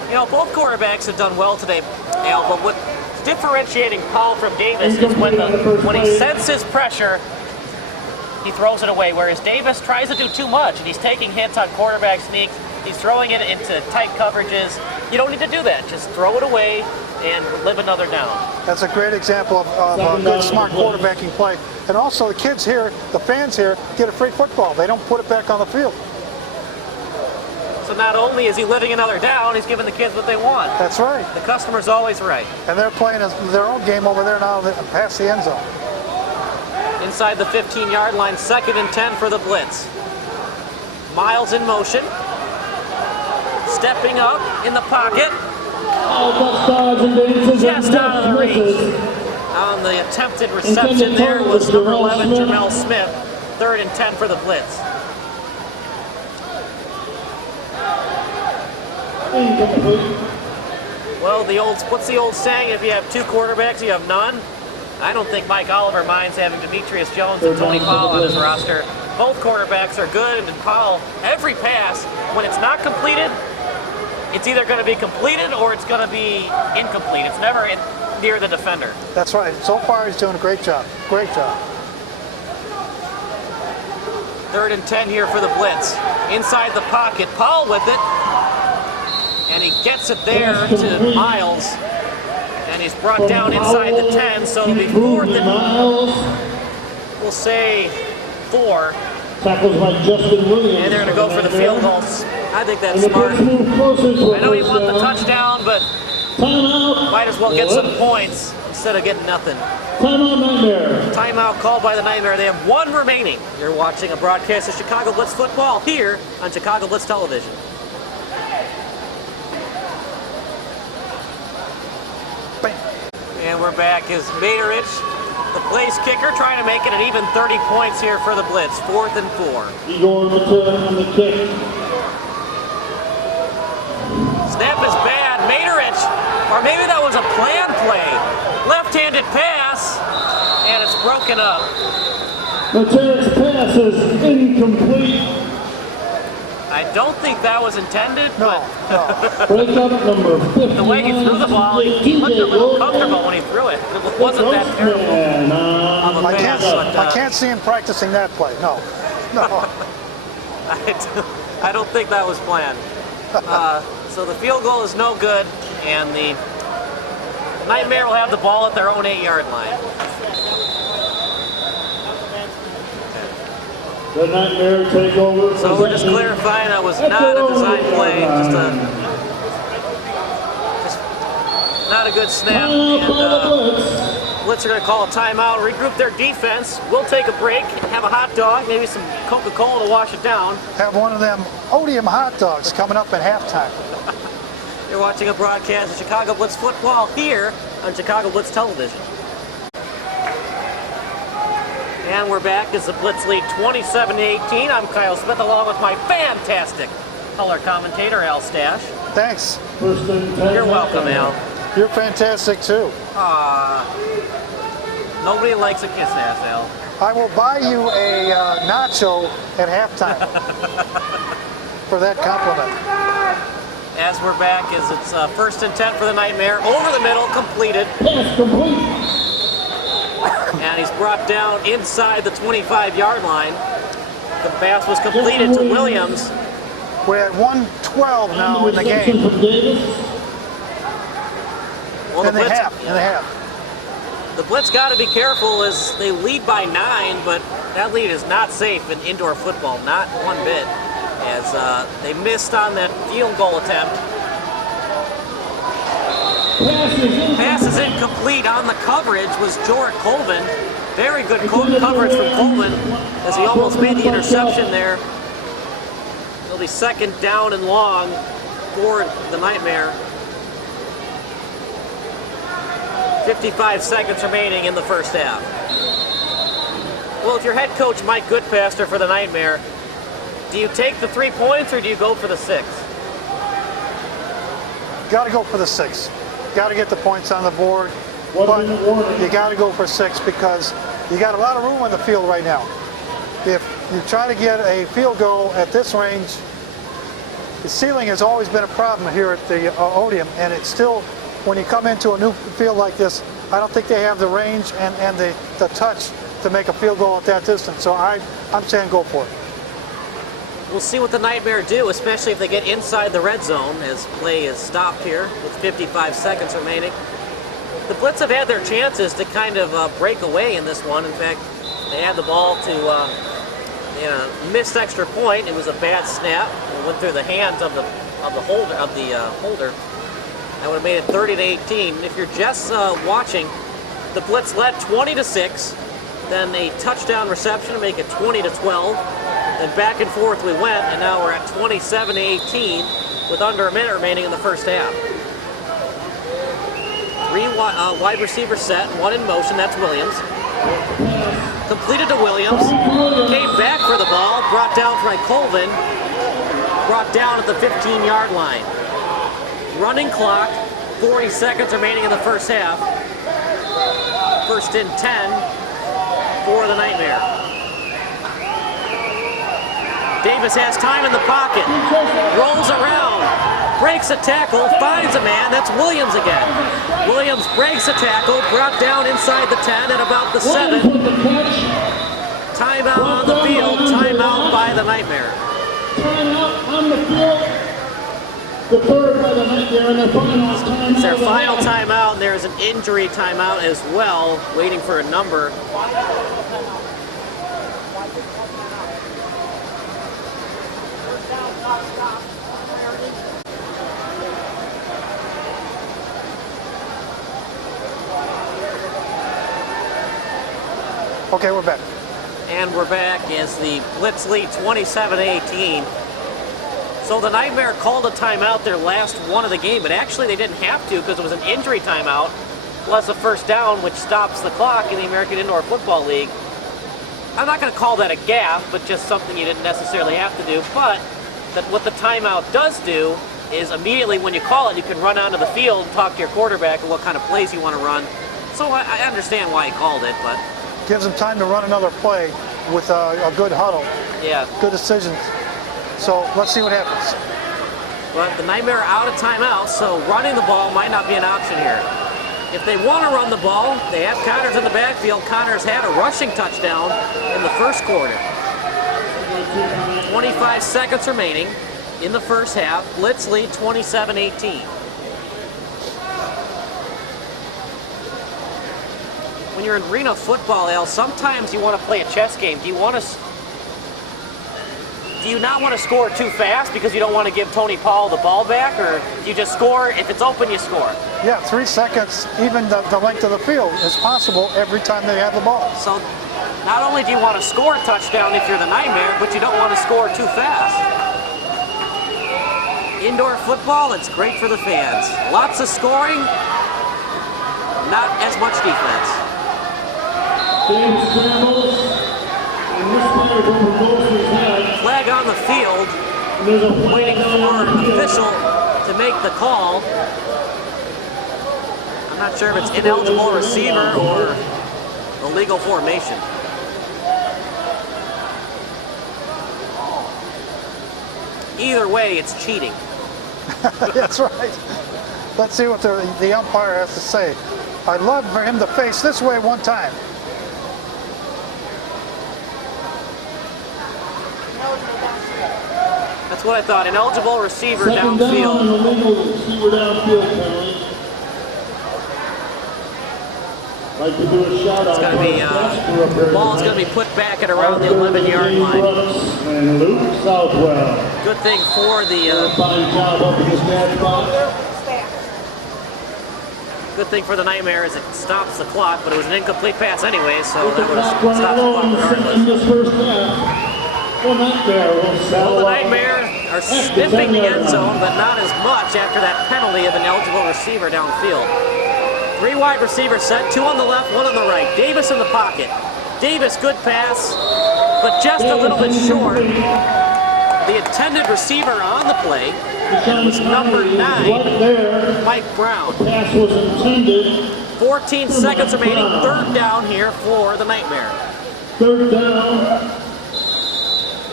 You know, both quarterbacks have done well today, Al, but what's differentiating Paul from Davis is when he senses pressure, he throws it away, whereas Davis tries to do too much, and he's taking hits on quarterback sneaks. He's throwing it into tight coverages. You don't need to do that. Just throw it away and live another down. That's a great example of a good, smart quarterbacking play. And also the kids here, the fans here, get a free football. They don't put it back on the field. So not only is he living another down, he's giving the kids what they want. That's right. The customer's always right. And they're playing their own game over there now past the end zone. Inside the 15-yard line, 2nd and 10 for the Blitz. Miles in motion. Stepping up in the pocket. Just out of the reach. On the attempted reception there was number 11, Jamel Smith. 3rd and 10 for the Blitz. Well, what's the old saying? If you have 2 quarterbacks, you have none. I don't think Mike Oliver minds having Demetrius Jones and Tony Powell on his roster. Both quarterbacks are good, and Powell, every pass, when it's not completed, it's either going to be completed or it's going to be incomplete. It's never near the defender. That's right. So far, he's doing a great job. Great job. 3rd and 10 here for the Blitz. Inside the pocket, Powell with it. And he gets it there to Miles. And he's brought down inside the 10, so it'll be 4th and, we'll say, 4. Tackles by Justin Williams. And they're going to go for the field goals. I think that's smart. I know you want the touchdown, but might as well get some points instead of getting nothing. Timeout Nightmare. Timeout called by the Nightmare. They have 1 remaining. You're watching a broadcast of Chicago Blitz football here on Chicago Blitz Television. And we're back as Materich, the place kicker, trying to make it an even 30 points here for the Blitz. 4th and 4. Igor Matern on the kick. Snap is bad. Materich, or maybe that was a planned play. Left-handed pass, and it's broken up. Materich's pass is incomplete. I don't think that was intended, but Breakup number 59. the way he threw the ball, he looked a little comfortable when he threw it. It wasn't that terrible. I can't see him practicing that play. No. I don't think that was planned. So the field goal is no good, and the Nightmare will have the ball at their own 8-yard line. The Nightmare take over. So we're just clarifying that was not a design play, just not a good snap. And Blitz are going to call a timeout, regroup their defense. We'll take a break, have a hot dog, maybe some Coca-Cola to wash it down. Have one of them Odeum hot dogs coming up at halftime. You're watching a broadcast of Chicago Blitz football here on Chicago Blitz Television. And we're back as the Blitz lead 27-18. I'm Kyle Smith along with my fantastic color commentator, Al Stasch. Thanks. You're welcome, Al. You're fantastic too. Nobody likes a kiss ass, Al. I will buy you a nacho at halftime for that compliment. As we're back, as it's 1st and 10 for the Nightmare. Over the middle, completed. And he's brought down inside the 25-yard line. The Pass was completed to Williams. We're at 1:12 now in the game. Well, In the half. The Blitz got to be careful as they lead by 9, but that lead is not safe in indoor football, not one bit, as they missed on that field goal attempt. Pass is incomplete. On the coverage was Jorrit Colvin. Very good coverage from Colvin as he almost made the interception there. It'll be second down and long for the Nightmare. 55 seconds remaining in the first half. Well, if you're head coach Mike Goodpaster for the Nightmare, do you take the 3 points or do you go for the 6? Got to go for the 6. Got to get the points on the board, but you got to go for 6 because you got a lot of room on the field right now. If you try to get a field goal at this range, the ceiling has always been a problem here at the Odeum, and it's still, when you come into a new field like this, I don't think they have the range and the touch to make a field goal at that distance. So I'm saying go for it. We'll see what the Nightmare do, especially if they get inside the red zone, as play is stopped here with 55 seconds remaining. The Blitz have had their chances to kind of break away in this one. In fact, they had the ball to missed extra point. It was a bad snap. It went through the hands of the holder. That would have made it 30-18. If you're just watching, the Blitz led 20-6. Then a touchdown reception to make it 20-12. Then back and forth we went, and now we're at 27-18 with under a minute remaining in the first half. 3 wide receivers set, 1 in motion, that's Williams. Completed to Williams, came back for the ball, brought down by Colvin, brought down at the 15-yard line. Running clock, 40 seconds remaining in the first half. First and 10 for the Nightmare. Davis has time in the pocket, rolls around, breaks a tackle, finds a man, that's Williams again. Williams breaks a tackle, brought down inside the 10 at about the 7. Timeout on the field, timeout by the Nightmare. Timeout on the field. The third by the Nightmare and their final timeout. It's their final timeout, and there's an injury timeout as well, waiting for a number. Okay, we're back. And we're back as the Blitz lead 27-18. So the Nightmare called a timeout their last one of the game, but actually they didn't have to because it was an injury timeout plus a first down, which stops the clock in the American Indoor Football League. I'm not going to call that a gaffe, but just something you didn't necessarily have to do. But what the timeout does do is immediately when you call it, you can run onto the field and talk to your quarterback and what kind of plays you want to run. So I understand why he called it, but gives them time to run another play with a good huddle. Yeah. Good decisions. So let's see what happens. But the Nightmare are out of timeout, so running the ball might not be an option here. If they want to run the ball, they have Connors in the backfield. Connors had a rushing touchdown in the first quarter. 25 seconds remaining in the first half. Blitz lead 27-18. When you're in arena football, Al, sometimes you want to play a chess game. Do you not want to score too fast because you don't want to give Tony Paul the ball back, or do you just score? If it's open, you score? Yeah, 3 seconds, even the length of the field is possible every time they have the ball. So not only do you want to score a touchdown if you're the Nightmare, but you don't want to score too fast. Indoor football, it's great for the fans. Lots of scoring, not as much defense. Game scrambles, and this player goes his head. Flag on the field, And there's a flag waiting on for the an field. official to make the call. I'm not sure if it's ineligible receiver or illegal formation. Either way, it's cheating. That's right. Let's see what the umpire has to say. I'd love for him to face this way one time. That's what I thought. An eligible receiver Second down, downfield. an illegal receiver downfield penalty. Like to do a shout It's out. going to be, the ball's going to be put back at around the 11-yard line. And Luke Southwell. Good thing for the, Fine job up in the stat box. good thing for the Nightmare is it stops the clock, but it was an incomplete pass anyway, so With the that would have clock running stopped the low clock in regardless. this first half. Well, Nightmare will Well, settle the up. Nightmare are sniffing the end zone, but not as much after that penalty of an eligible receiver downfield. 3 wide receivers set, 2 on the left, 1 on the right. Davis in the pocket. Davis, good pass, but just a little bit short. The intended receiver on the play was number 9, Right there. Mike Brown. Pass was intended. 14 seconds remaining, 3rd down here for the Nightmare. 3rd down.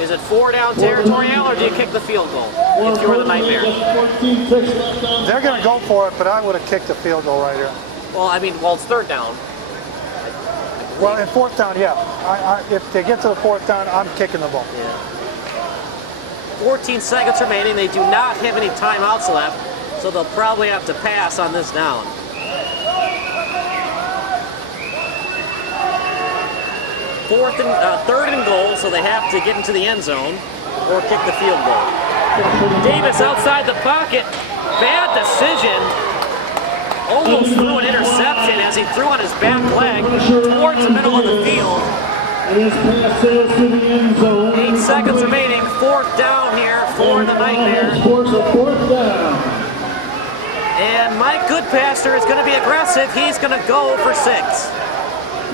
Is it 4 down territory, Al, or do you kick the field goal if you're the Nightmare? 14 ticks left on. They're going to go for it, but I would have kicked the field goal right here. Well, I mean, well, it's 3rd down. Well, in 4th down, yeah. If they get to the 4th down, I'm kicking the ball. Yeah. 14 seconds remaining. They do not have any timeouts left, so they'll probably have to pass on this down. 3rd and goal, so they have to get into the end zone or kick the field goal. Davis outside the pocket. Bad decision. Almost threw an interception as he threw on his back leg towards the middle of the field. And his pass sails to the end zone. 8 seconds remaining. 4th down here for the Nightmare. Sports a 4th down. And Mike Goodpaster is going to be aggressive. He's going to go for 6.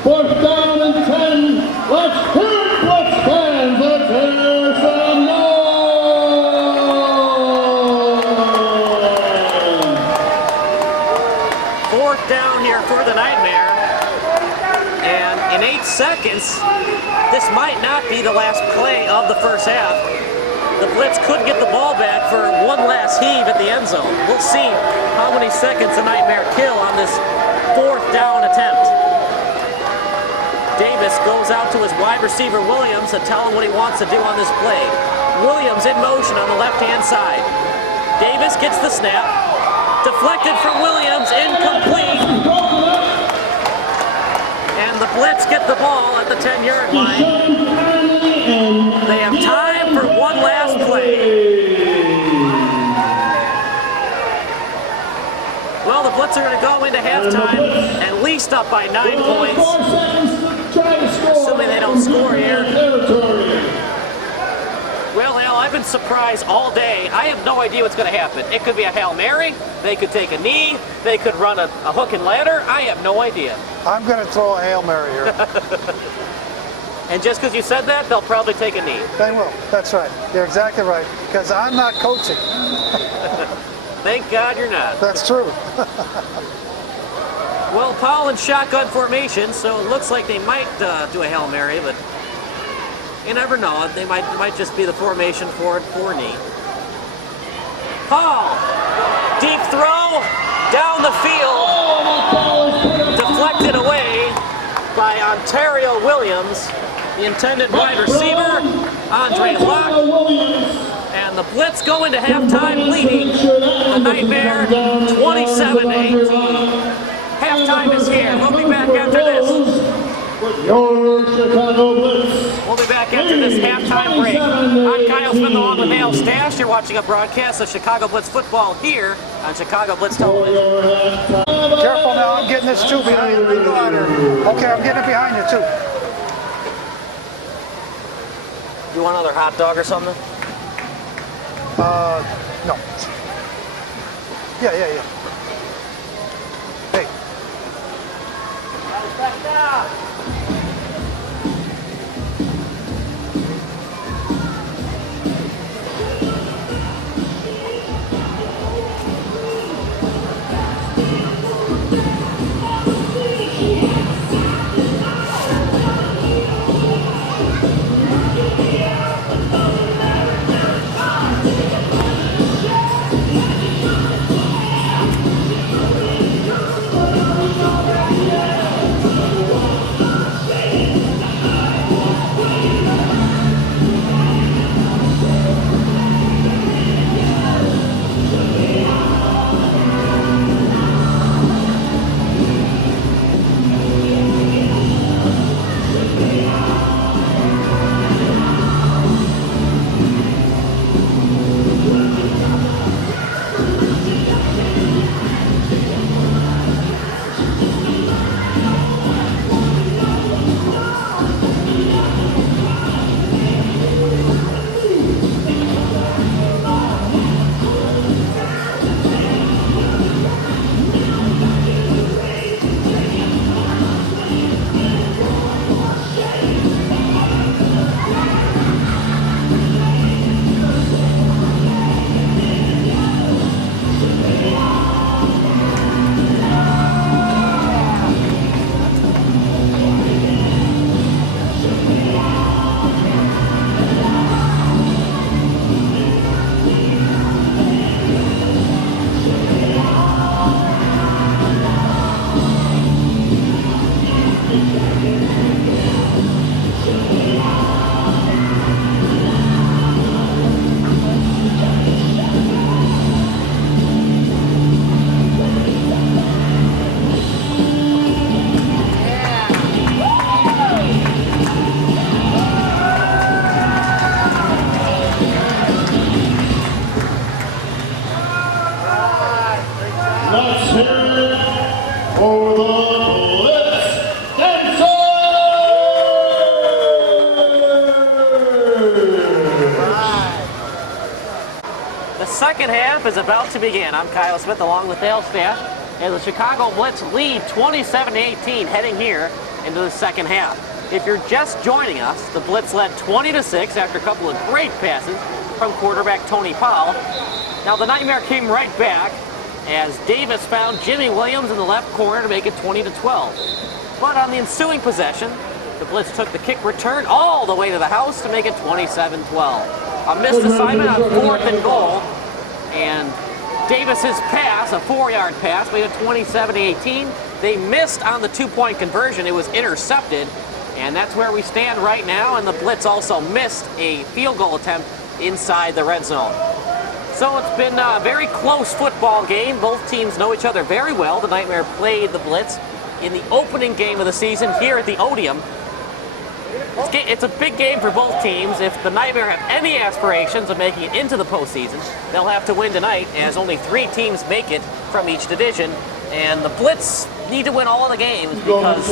4th down and 10. Let's hear it, Blitz fans. Let's hear some noise. 4th down here for the Nightmare. And in 8 seconds, this might not be the last play of the first half. The Blitz could get the ball back for one last heave at the end zone. We'll see how many seconds the Nightmare kill on this 4th down attempt. Davis goes out to his wide receiver Williams to tell him what he wants to do on this play. Williams in motion on the left-hand side. Davis gets the snap. Deflected from Williams, incomplete. And the Blitz get the ball at the 10-yard line. They have time for one last play. Well, the Blitz are going to go into halftime at least up by 9 points. Assuming they don't score here. Well, Al, I've been surprised all day. I have no idea what's going to happen. It could be a Hail Mary. They could take a knee. They could run a hook and ladder. I have no idea. I'm going to throw a Hail Mary here. And just because you said that, they'll probably take a knee. They will. That's right. You're exactly right. Because I'm not coaching. Thank God you're not. That's true. Well, Powell in shotgun formation, so it looks like they might do a Hail Mary, but you never know. They might just be the formation for it, 4 knee. Paul, deep throw, down the field, deflected away by Ontario Williams, the intended wide receiver, Andre Locke. And the Blitz go into halftime leading the Nightmare 27-18. Halftime is here. We'll be back after this. Your Chicago Blitz. We'll be back after this halftime break. I'm Kyle Smith along with Dale Stasch. You're watching a broadcast of Chicago Blitz football here on Chicago Blitz Television. Careful now. I'm getting this too behind you. Okay, I'm getting it behind you too. You want another hot dog or something? No. Yeah. Hey. Back down. second half is about to begin. I'm Kyle Smith along with Dale Stasch, and the Chicago Blitz lead 27-18 heading here into the second half. If you're just joining us, the Blitz led 20-6 after a couple of great passes from quarterback Tony Powell. Now the Nightmare came right back as Davis found Jimmy Williams in the left corner to make it 20-12. But on the ensuing possession, the Blitz took the kick return all the way to the house to make it 27-12. A missed assignment on 4th and goal, and Davis's pass, a 4-yard pass, made it 27-18. They missed on the 2-point conversion. It was intercepted, and that's where we stand right now, and the Blitz also missed a field goal attempt inside the red zone. So it's been a very close football game. Both teams know each other very well. The Nightmare played the Blitz in the opening game of the season here at the Odeum. It's a big game for both teams. If the Nightmare have any aspirations of making it into the postseason, they'll have to win tonight, as only 3 teams make it from each division. And the Blitz need to win all of the games because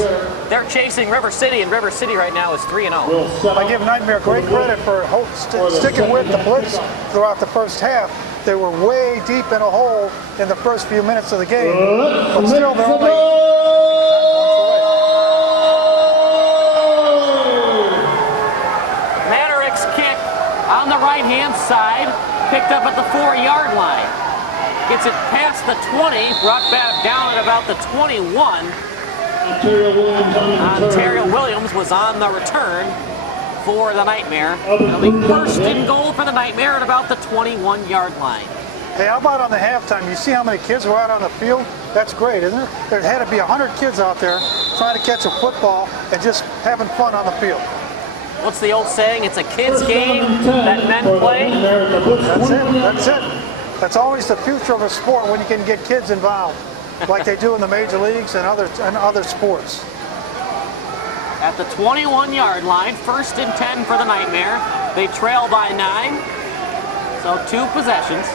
they're chasing River City, and River City right now is 3-0. I give Nightmare great credit for sticking with the Blitz throughout the first half. They were way deep in a hole in the first few minutes of the game, but still they're only... On the right-hand side, picked up at the 4-yard line. Gets it past the 20, brought back down at about the 21. Ontario Williams was on the return for the Nightmare. It'll be first and goal for the Nightmare at about the 21-yard line. Hey, how about on the halftime? You see how many kids were out on the field? That's great, isn't it? There had to be 100 kids out there trying to catch a football and just having fun on the field. What's the old saying? It's a kid's game that men play. That's it. That's it. That's always the future of a sport, when you can get kids involved, like they do in the major leagues and other sports. At the 21-yard line, first and 10 for the Nightmare. They trail by 9, so 2 possessions.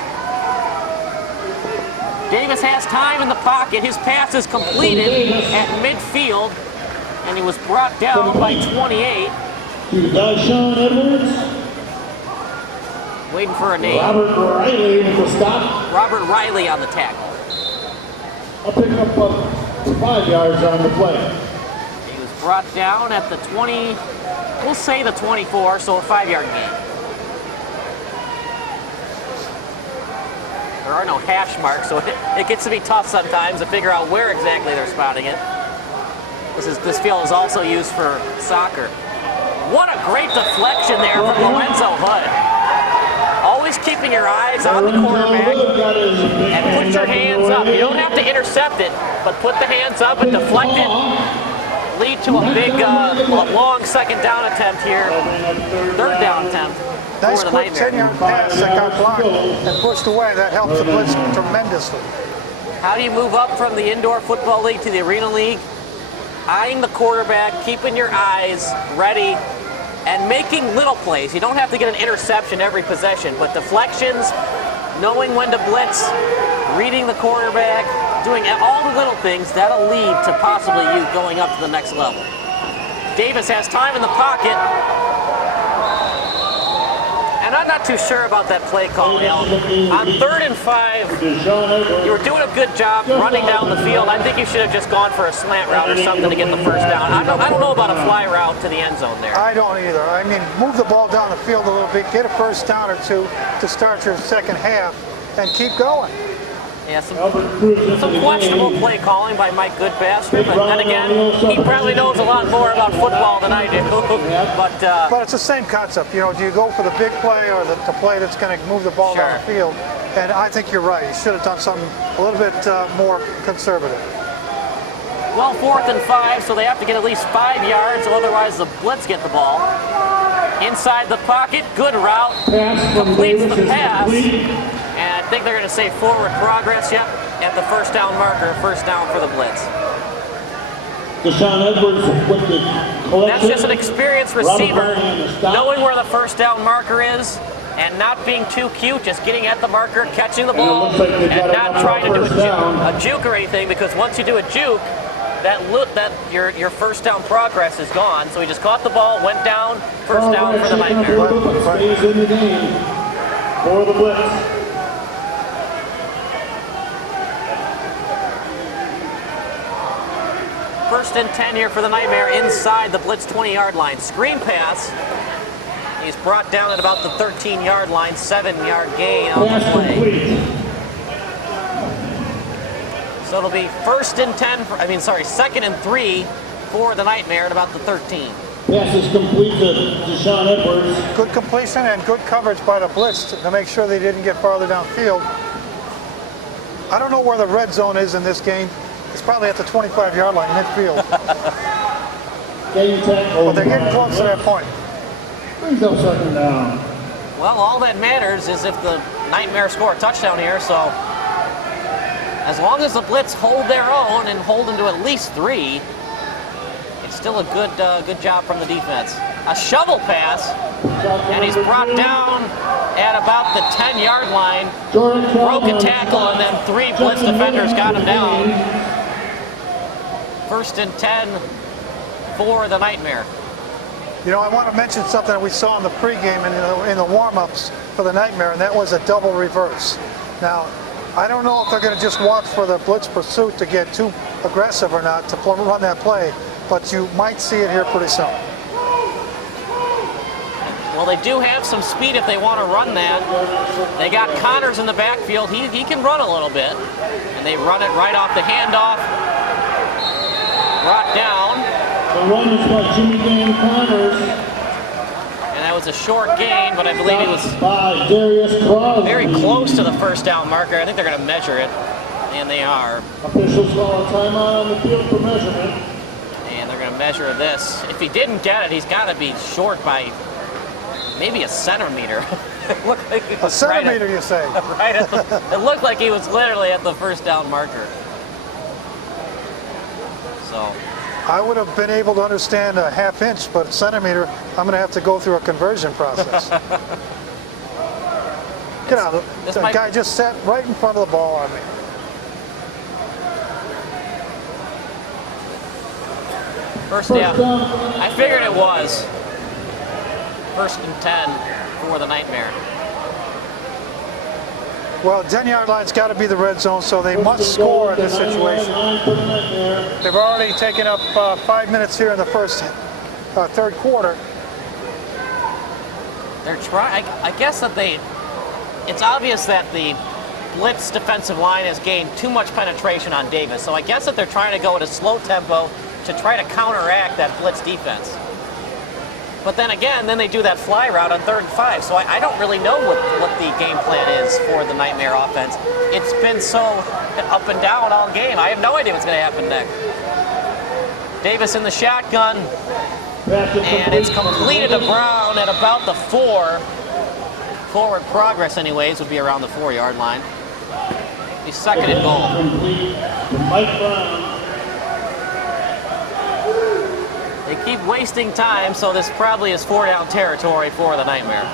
Davis has time in the pocket. His pass is completed at midfield, and he was brought down by 28. Deshaun Edwards. Waiting for a name. Robert Riley with the stop. Robert Riley on the tackle. I'll pick up 5 yards on the play. He was brought down at the 20, we'll say the 24, so a 5-yard gain. There are no hash marks, so it gets to be tough sometimes to figure out where exactly they're spotting it. This field is also used for soccer. What a great deflection there from Lorenzo Hood. Always keeping your eyes on the quarterback and put your hands up. You don't have to intercept it, but put the hands up and deflect it. Lead to a big, long second down attempt here. Third down attempt. Nice quick 10-yard pass that got blocked and pushed away. That helps the Blitz tremendously. How do you move up from the indoor football league to the arena league? Eyeing the quarterback, keeping your eyes ready, and making little plays. You don't have to get an interception every possession, but deflections, knowing when to blitz, reading the quarterback, doing all the little things, that'll lead to possibly you going up to the next level. Davis has time in the pocket. And I'm not too sure about that play call, Al. On 3rd and 5, you were doing a good job running down the field. I think you should have just gone for a slant route or something to get the first down. I don't know about a fly route to the end zone there. I don't either. I mean, move the ball down the field a little bit, get a first down or 2 to start your second half, and keep going. Yeah, some questionable play calling by Mike Goodpaster, but then again, he probably knows a lot more about football than I do. But it's the same concept. You know, do you go for the big play or the play that's going to move the ball down the field? And I think you're right. You should have done something a little bit more conservative. Well, 4th and 5, so they have to get at least 5 yards, otherwise the Blitz get the ball. Inside the pocket, good route, completes the pass. And I think they're going to say forward progress, at the first down marker, first down for the Blitz. Deshaun Edwards with the collection. That's just an experienced receiver, knowing where the first down marker is, and not being too cute, just getting at the marker, catching the ball, and not trying to do a juke or anything, because once you do a juke, your first down progress is gone. So he just caught the ball, went down, first down for the Nightmare. Stays in the game for the Blitz. First and 10 here for the Nightmare inside the Blitz 20-yard line. Screen pass. He's brought down at about the 13-yard line, 7-yard gain on the play. So it'll be second and 3 for the Nightmare at about the 13. Pass is complete to Deshaun Edwards. Good completion and good coverage by the Blitz to make sure they didn't get farther downfield. I don't know where the red zone is in this game. It's probably at the 25-yard line, midfield. But they're getting close to that point. Brings up second down. Well, all that matters is if the Nightmare score a touchdown here, so as long as the Blitz hold their own and hold them to at least 3, it's still a good job from the defense. A shovel pass, and he's brought down at about the 10-yard line. Broke a tackle, and then 3 Blitz defenders got him down. First and 10 for the Nightmare. You know, I want to mention something that we saw in the pregame and in the warm-ups for the Nightmare, and that was a double reverse. Now, I don't know if they're going to just watch for the Blitz pursuit to get too aggressive or not to run that play, but you might see it here pretty soon. Well, they do have some speed if they want to run that. They got Connors in the backfield. He can run a little bit, and they run it right off the handoff. Brought down. The run is by Jimmy Dan Connors. And that was a short gain, but I believe it was by Darius Crosby. Very close to the first down marker. I think they're going to measure it, and they are. Officials call a timeout on the field for measurement. And they're going to measure this. If he didn't get it, he's got to be short by maybe a centimeter. It looked like he was a centimeter, right you say? Right at the, it looked like he was literally at the first down marker. So I would have been able to understand a ½ inch, but a centimeter, I'm going to have to go through a conversion process. Get out. The guy just sat right in front of the ball on me. First down. I figured it was. First and 10 for the Nightmare. Well, 10-yard line's got to be the red zone, so they must score in this situation. They've already taken up 5 minutes here in the third quarter. They're trying. I guess that it's obvious that the Blitz defensive line has gained too much penetration on Davis. So I guess that they're trying to go at a slow tempo to try to counteract that Blitz defense. But then again, they do that fly route on 3rd and 5. So I don't really know what the game plan is for the Nightmare offense. It's been so up and down all game. I have no idea what's going to happen next. Davis in the shotgun. And it's completed to Brown at about the 4. Forward progress, anyways, would be around the 4-yard line. He's second and goal. Mike Brown. They keep wasting time, so this probably is 4-down territory for the Nightmare.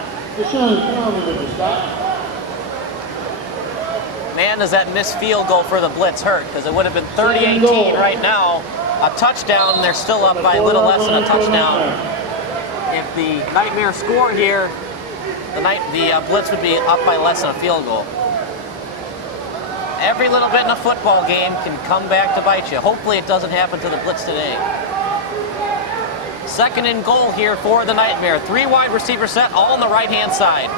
Man, does that missed field goal for the Blitz hurt, because it would have been 30-18 right now. A touchdown, and they're still up by a little less than a touchdown. If the Nightmare score here, the Blitz would be up by less than a field goal. Every little bit in a football game can come back to bite you. Hopefully it doesn't happen to the Blitz today. Second and goal here for the Nightmare. 3 wide receiver set, all on the right-hand side.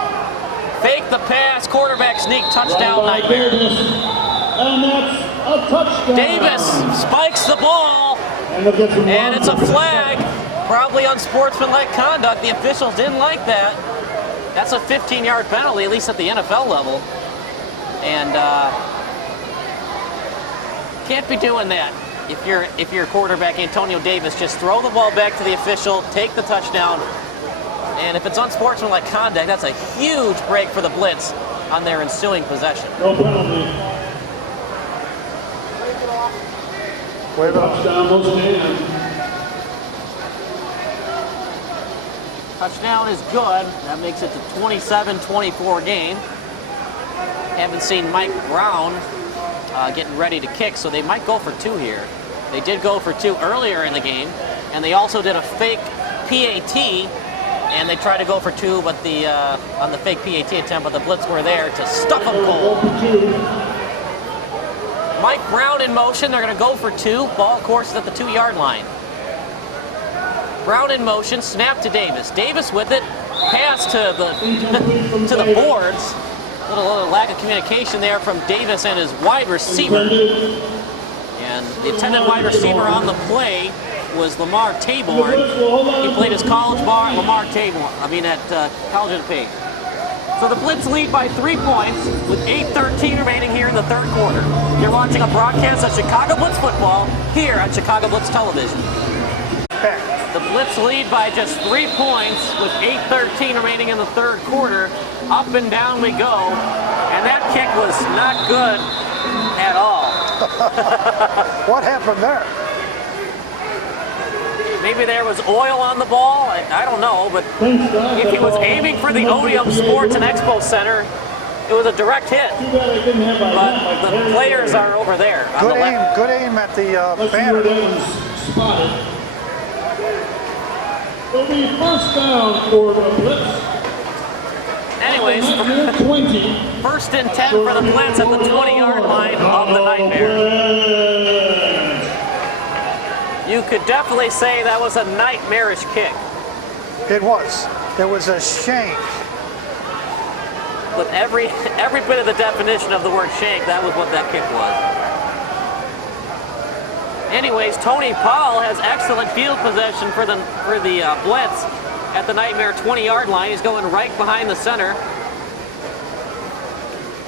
Fake the pass, quarterback sneak, touchdown Nightmare. And that's a touchdown. Davis spikes the ball, and it's a flag. Probably unsportsmanlike conduct. The officials didn't like that. That's a 15-yard penalty, at least at the NFL level. And can't be doing that. If you're quarterback Antonio Davis, just throw the ball back to the official, take the touchdown. And if it's unsportsmanlike conduct, that's a huge break for the Blitz on their ensuing possession. No penalty. Wave it off. Touchdown is good. That makes it the 27-24 game. Haven't seen Mike Brown getting ready to kick, so they might go for 2 here. They did go for 2 earlier in the game, and they also did a fake PAT, and they tried to go for 2, but on the fake PAT attempt, but the Blitz were there to stuff them cold. Mike Brown in motion. They're going to go for 2. Ball, of course, is at the 2-yard line. Brown in motion. Snap to Davis. Davis with it. Pass to the to the boards. A little lack of communication there from Davis and his wide receiver. And the intended wide receiver on the play was Lamar Taborn. He played his college ball at Lamar Taborn. At College of DePaul. So the Blitz lead by 3 points with 8:13 remaining here in the third quarter. You're watching a broadcast of Chicago Blitz football here on Chicago Blitz Television. The Blitz lead by just 3 points with 8:13 remaining in the third quarter. Up and down we go. And that kick was not good at all. What happened there? Maybe there was oil on the ball. I don't know, but if he was aiming for the Odeum Sports and Expo Center, it was a direct hit. But the players are over there. Good aim at the banner. It'll be first down for the Blitz. Anyways, first and 10 for the Blitz at the 20-yard line of the Nightmare. You could definitely say that was a nightmarish kick. It was. It was a shank. With every bit of the definition of the word shank, that was what that kick was. Anyways, Tony Paul has excellent field possession for the Blitz at the Nightmare 20-yard line. He's going right behind the center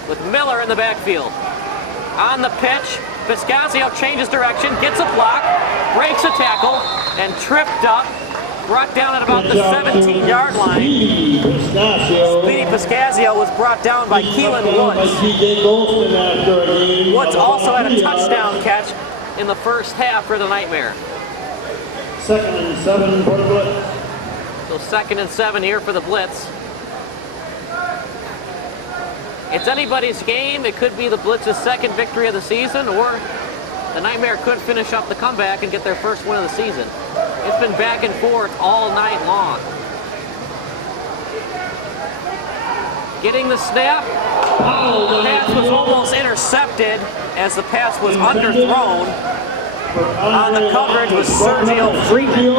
with Miller in the backfield. On the pitch, Piscasio changes direction, gets a block, breaks a tackle, and tripped up, brought down at about the 17-yard line. Speedy Piscasio was brought down by Keelan Woods. Woods also had a touchdown catch in the first half for the Nightmare. 2nd and 7 for the Blitz. So 2nd and 7 here for the Blitz. It's anybody's game. It could be the Blitz's second victory of the season, or the Nightmare could finish up the comeback and get their first win of the season. It's been back and forth all night long. Getting the snap. The pass was almost intercepted as the pass was underthrown. On the coverage was Sergio Freeman.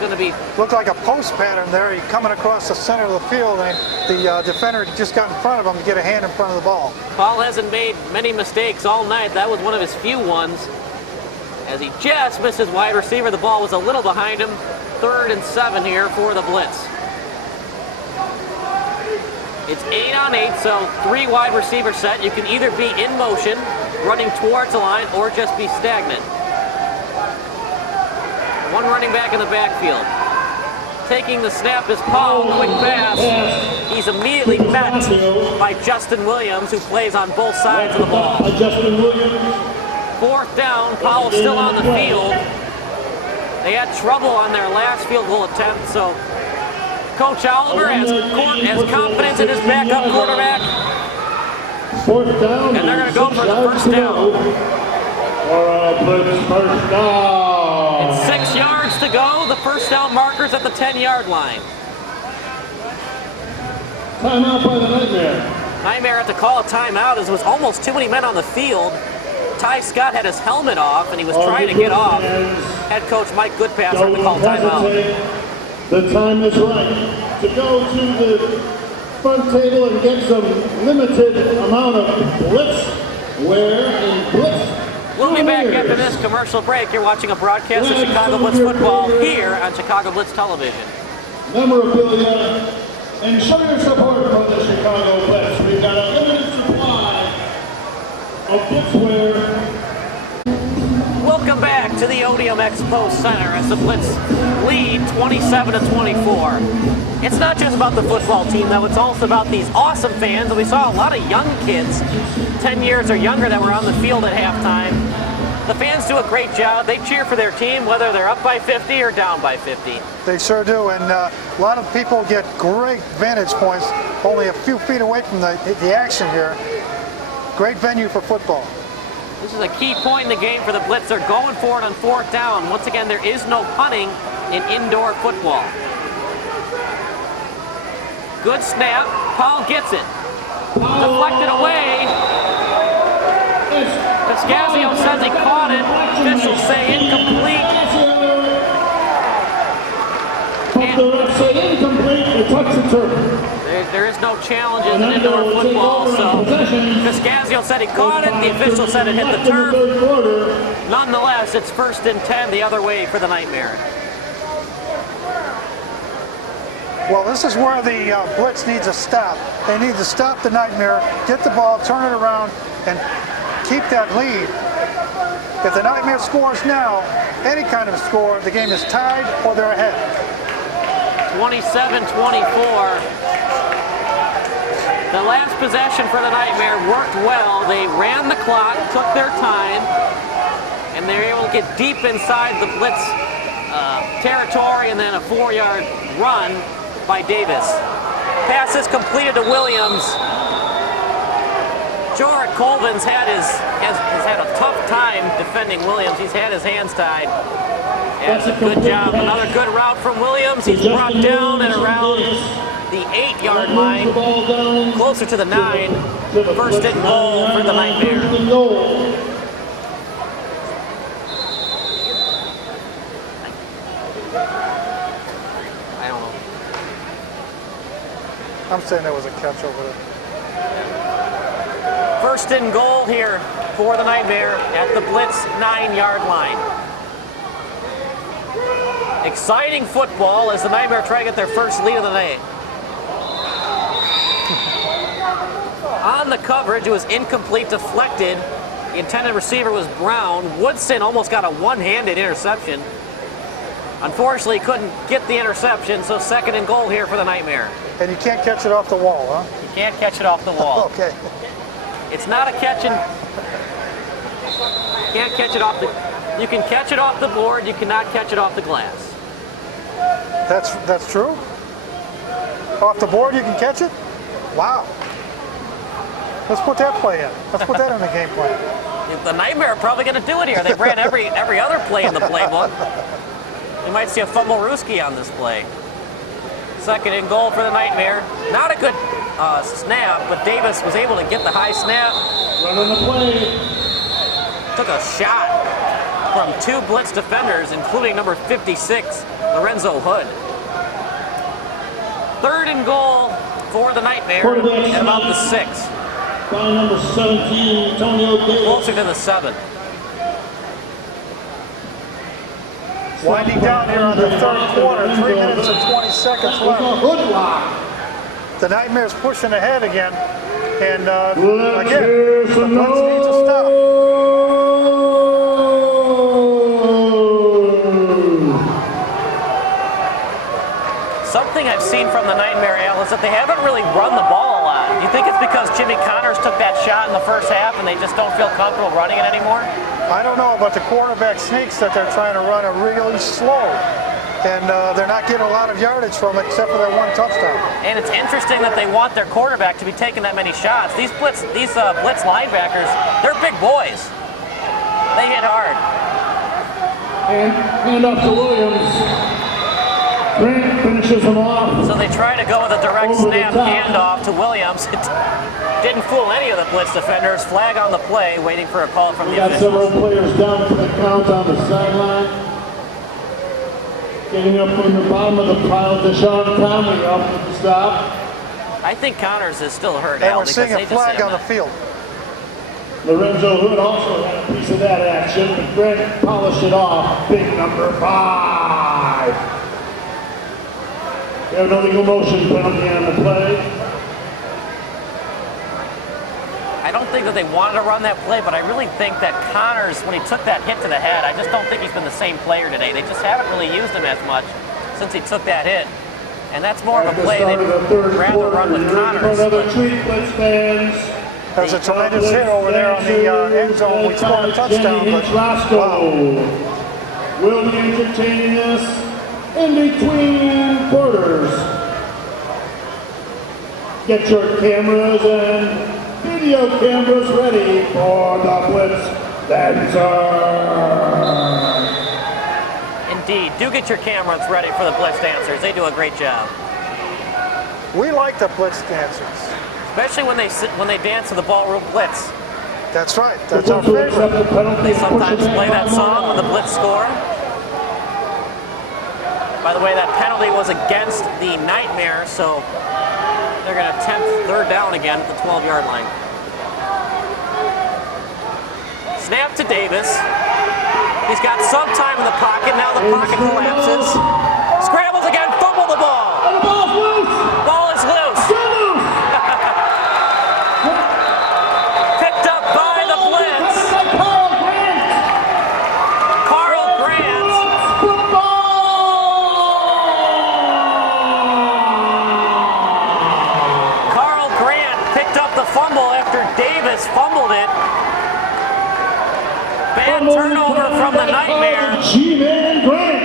Going to be looked like a post pattern there. He coming across the center of the field, and the defender just got in front of him to get a hand in front of the ball. Paul hasn't made many mistakes all night. That was one of his few ones. As he just missed his wide receiver, the ball was a little behind him. 3rd and 7 here for the Blitz. It's 8 on 8, so 3 wide receiver set. You can either be in motion, running towards the line, or just be stagnant. 1 running back in the backfield. Taking the snap is Paul, quick pass. He's immediately met by Justin Williams, who plays on both sides of the ball. 4th down, Powell's still on the field. They had trouble on their last field goal attempt, so Coach Oliver has confidence in his backup quarterback. 4th down. And they're going to go for the first down. Blitz first down. It's 6 yards to go. The first down marker's at the 10-yard line. Timeout by the Nightmare. Nightmare had to call a timeout as there was almost too many men on the field. Ty Scott had his helmet off and he was trying to get off. Head coach Mike Goodpass had to call timeout. The time is right to go to the front table and get some limited amount of Blitz wear and Blitz. We'll be back after this commercial break. You're watching a broadcast of Chicago Blitz football here on Chicago Blitz Television. Memorabilia, and show your support for the Chicago Blitz. We've got a limited supply of Blitz wear. Welcome back to the Odeum Expo Center as the Blitz lead 27-24. It's not just about the football team, though. It's also about these awesome fans. And we saw a lot of young kids, 10 years or younger, that were on the field at halftime. The fans do a great job. They cheer for their team, whether they're up by 50 or down by 50. They sure do, and a lot of people get great vantage points only a few feet away from the action here. Great venue for football. This is a key point in the game for the Blitz. They're going for it on 4th down. Once again, there is no punting in indoor football. Good snap. Paul gets it. deflected away. Piscasio says he caught it. Officials say incomplete. The refs say incomplete, they touch the turf. There is no challenges in indoor football, so Piscasio said he caught it. The official said it hit the turf. Nonetheless, it's 1st and 10 the other way for the Nightmare. Well, this is where the Blitz needs a stop. They need to stop the Nightmare, get the ball, turn it around, and keep that lead. If the Nightmare scores now, any kind of score, the game is tied or they're ahead. 27-24. The last possession for the Nightmare worked well. They ran the clock, took their time, and they were able to get deep inside the Blitz territory, and then a 4-yard run by Davis. Pass is completed to Williams. Jorrit Colvin's has had a tough time defending Williams. He's had his hands tied. That's a good job. Another good route from Williams. He's brought down and around the 8-yard line, closer to the 9. 1st and goal for the Nightmare. I don't know. I'm saying there was a catch over there. 1st and goal here for the Nightmare at the Blitz 9-yard line. Exciting football as the Nightmare try to get their first lead of the night. On the coverage, it was incomplete, deflected. The intended receiver was Brown. Woodson almost got a one-handed interception. Unfortunately, couldn't get the interception, so 2nd and goal here for the Nightmare. And you can't catch it off the wall, huh? You can't catch it off the wall. Okay. It's not a catch and can't catch it off the. You can catch it off the board. You cannot catch it off the glass. That's true? Off the board you can catch it? Wow. Let's put that play in. Let's put that in the game plan. The Nightmare are probably going to do it here. They've ran every other play in the playbook. We might see a Fumblerooski on this play. 2nd and goal for the Nightmare. Not a good snap, but Davis was able to get the high snap. Running the play. Took a shot from 2 Blitz defenders, including number 56, Lorenzo Hood. 3rd and goal for the Nightmare at about the 6. By number 17, Antonio Davis. Closer to the 7. Winding down here on the 3rd quarter, 3 minutes and 20 seconds left. The Nightmare's pushing ahead again, and again, the Blitz needs a stop. Something I've seen from the Nightmare, Al, is that they haven't really run the ball a lot. Do you think it's because Jimmy Connors took that shot in the first half and they just don't feel comfortable running it anymore? I don't know, but the quarterback sneaks that they're trying to run are really slow. And they're not getting a lot of yardage from it except for that one touchdown. And it's interesting that they want their quarterback to be taking that many shots. These Blitz linebackers, they're big boys. They hit hard. And hand off to Williams. Grant finishes him off. So they try to go with a direct snap handoff to Williams. It didn't fool any of the Blitz defenders. Flag on the play, waiting for a call from the got officials. several players down for the count on the sideline. Getting up from the bottom of the pile, Deshaun Conley up with the stop. I think Connors is still hurt, And Al, we're because seeing they a just flag hit on the him. field. Lorenzo Hood also had a piece of that action, but Grant polished it off. Big number 5. We have an illegal motion penalty on the play. I don't think that they wanted to run that play, but I really think that Connors, when he took that hit to the head, I just don't think he's been the same player today. They just haven't really used him as much since he took that hit. And that's more of a play they'd rather run with Connors. There's a tremendous hit over there on the end zone. We scored a touchdown, but wow. Will be entertaining us in between quarters. Get your cameras and video cameras ready for the Blitz Dancer. Indeed, do get your cameras ready for the Blitz Dancers. They do a great job. We like the Blitz Dancers. especially when they dance to the ballroom blitz. That's right. That's our favorite. They sometimes play that song when the Blitz score. By the way, that penalty was against the Nightmare, so they're going to attempt third down again at the 12-yard line. Snap to Davis. He's got some time in the pocket. Now the pocket collapses. Scrambles again, fumble the ball. And the ball's loose. Ball is loose. Picked up by the Blitz. Carl Grant. Carl Grant picked up the fumble after Davis fumbled it. Bad turnover from the Nightmare. G-Man Grant.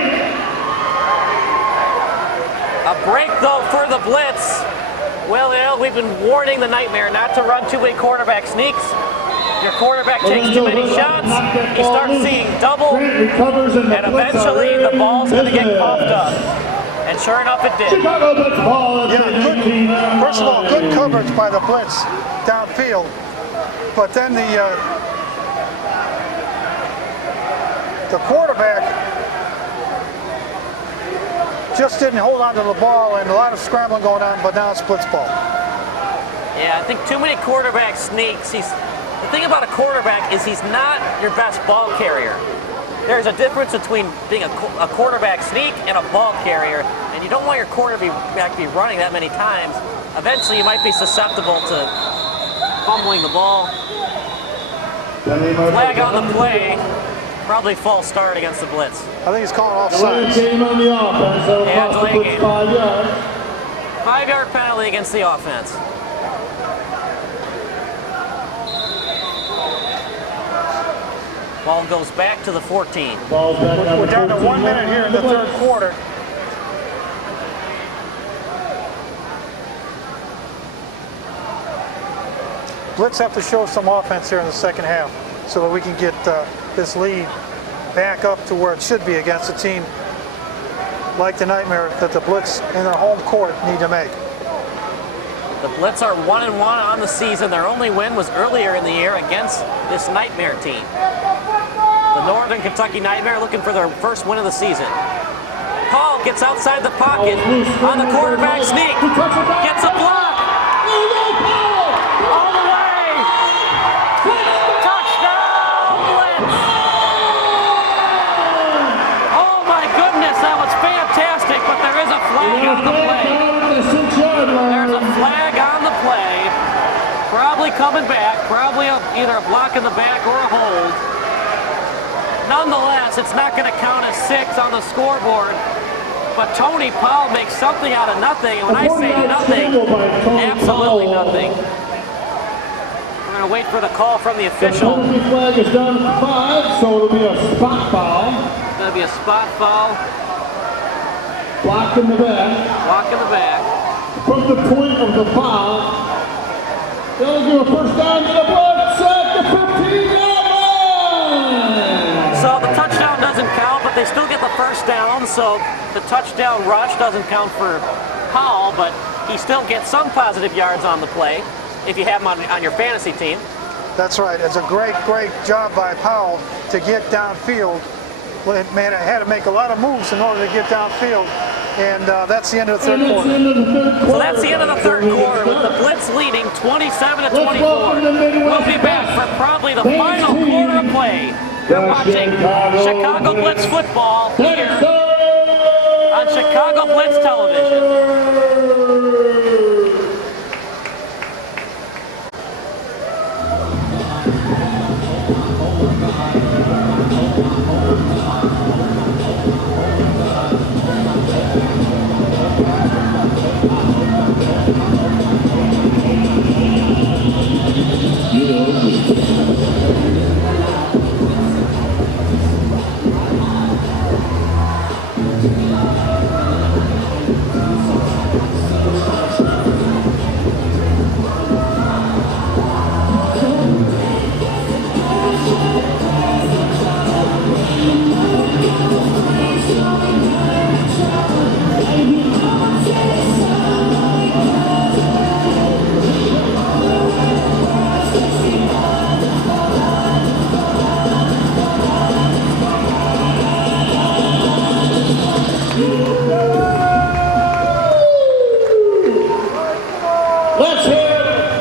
A break, though, for the Blitz. Well, we've been warning the Nightmare not to run too many quarterback sneaks. Your quarterback takes too many shots, he starts seeing double, and eventually the ball's going to get coughed up. And sure enough, it did. Chicago Blitz ball. Yeah, first of all, good coverage by the Blitz downfield. But then the quarterback just didn't hold on to the ball, and a lot of scrambling going on, but now it's Blitz ball. Yeah, I think too many quarterback sneaks. The thing about a quarterback is he's not your best ball carrier. There's a difference between being a quarterback sneak and a ball carrier, and you don't want your quarterback to be running that many times. Eventually, you might be susceptible to fumbling the ball. Flag on the play. Probably false start against the Blitz. I think he's calling offside. Game on the offense. So yeah, delay game. 5 yards. 5-yard penalty against the offense. Ball goes back to the 14. We're down to 1 minute here in the third quarter. Blitz have to show some offense here in the second half so that we can get this lead back up to where it should be against a team like the Nightmare that the Blitz in their home court need to make. The Blitz are 1-1 on the season. Their only win was earlier in the year against this Nightmare team. The Northern Kentucky Nightmare looking for their first win of the season. Paul gets outside the pocket on the quarterback sneak. Gets a block. All the way. Touchdown, Blitz. Oh my goodness, that was fantastic, but there is a flag on the play. There's a flag on the play. Probably coming back. Probably either a block in the back or a hold. Nonetheless, it's not going to count as 6 on the scoreboard. But Tony Powell makes something out of nothing. And when I say nothing, absolutely nothing. We're going to wait for the call from the official. The penalty flag is down at 5, so it'll be a spot foul. It's going to be a spot foul. Block in the back. Block in the back. From the point of the foul, they'll give a first down to the Blitz at the 15-yard line. So the touchdown doesn't count, but they still get the first down. So the touchdown rush doesn't count for Powell, but he still gets some positive yards on the play if you have him on your fantasy team. That's right. It's a great job by Powell to get downfield. Man, I had to make a lot of moves in order to get downfield. And that's the end of the third quarter. So that's the end of the third quarter with the Blitz leading 27-24. We'll be back for probably the final quarter of play. You're watching Chicago Blitz football here on Chicago Blitz television.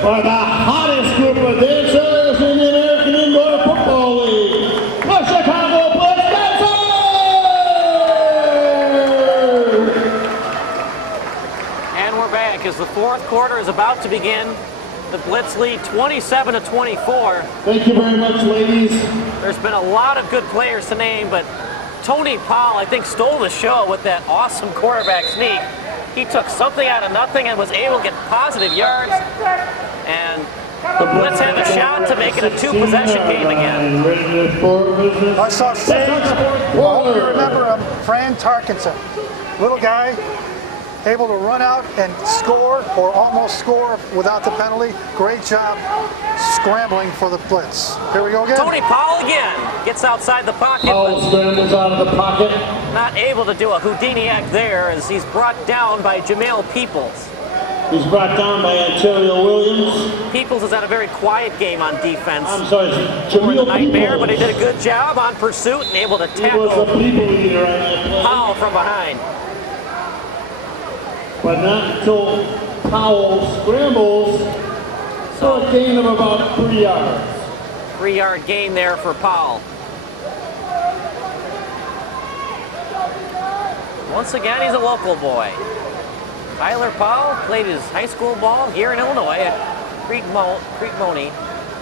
by the hottest group of dancers in the American Indoor Football League, the Chicago Blitz Dancers! And we're back as the fourth quarter is about to begin. The Blitz lead 27-24. Thank you very much, ladies. There's been a lot of good players to name, but Tony Powell, I think, stole the show with that awesome quarterback sneak. He took something out of nothing and was able to get positive yards. And the Blitz have a shot to make it a two-possession game again. I saw Sage. I hope you remember him, Fran Tarkenson. Little guy, able to run out and score or almost score without the penalty. Great job scrambling for the Blitz. Here we go again. Tony Powell again gets outside the pocket, Powell but scrambles out of the pocket. not able to do a Houdini act there as he's brought down by Jamel Peoples. He's brought down by Ontario Williams. Peoples has had a very quiet game on defense I'm sorry, for the Jamil Nightmare, but he Peoples. did a good job on pursuit and able to He was tackle a people eater on that play. Powell from behind. But not until Powell scrambles for a gain of about 3 yards. 3-yard gain there for Powell. Once again, he's a local boy. Tyler Powell played his high school ball here in Illinois at Creek Money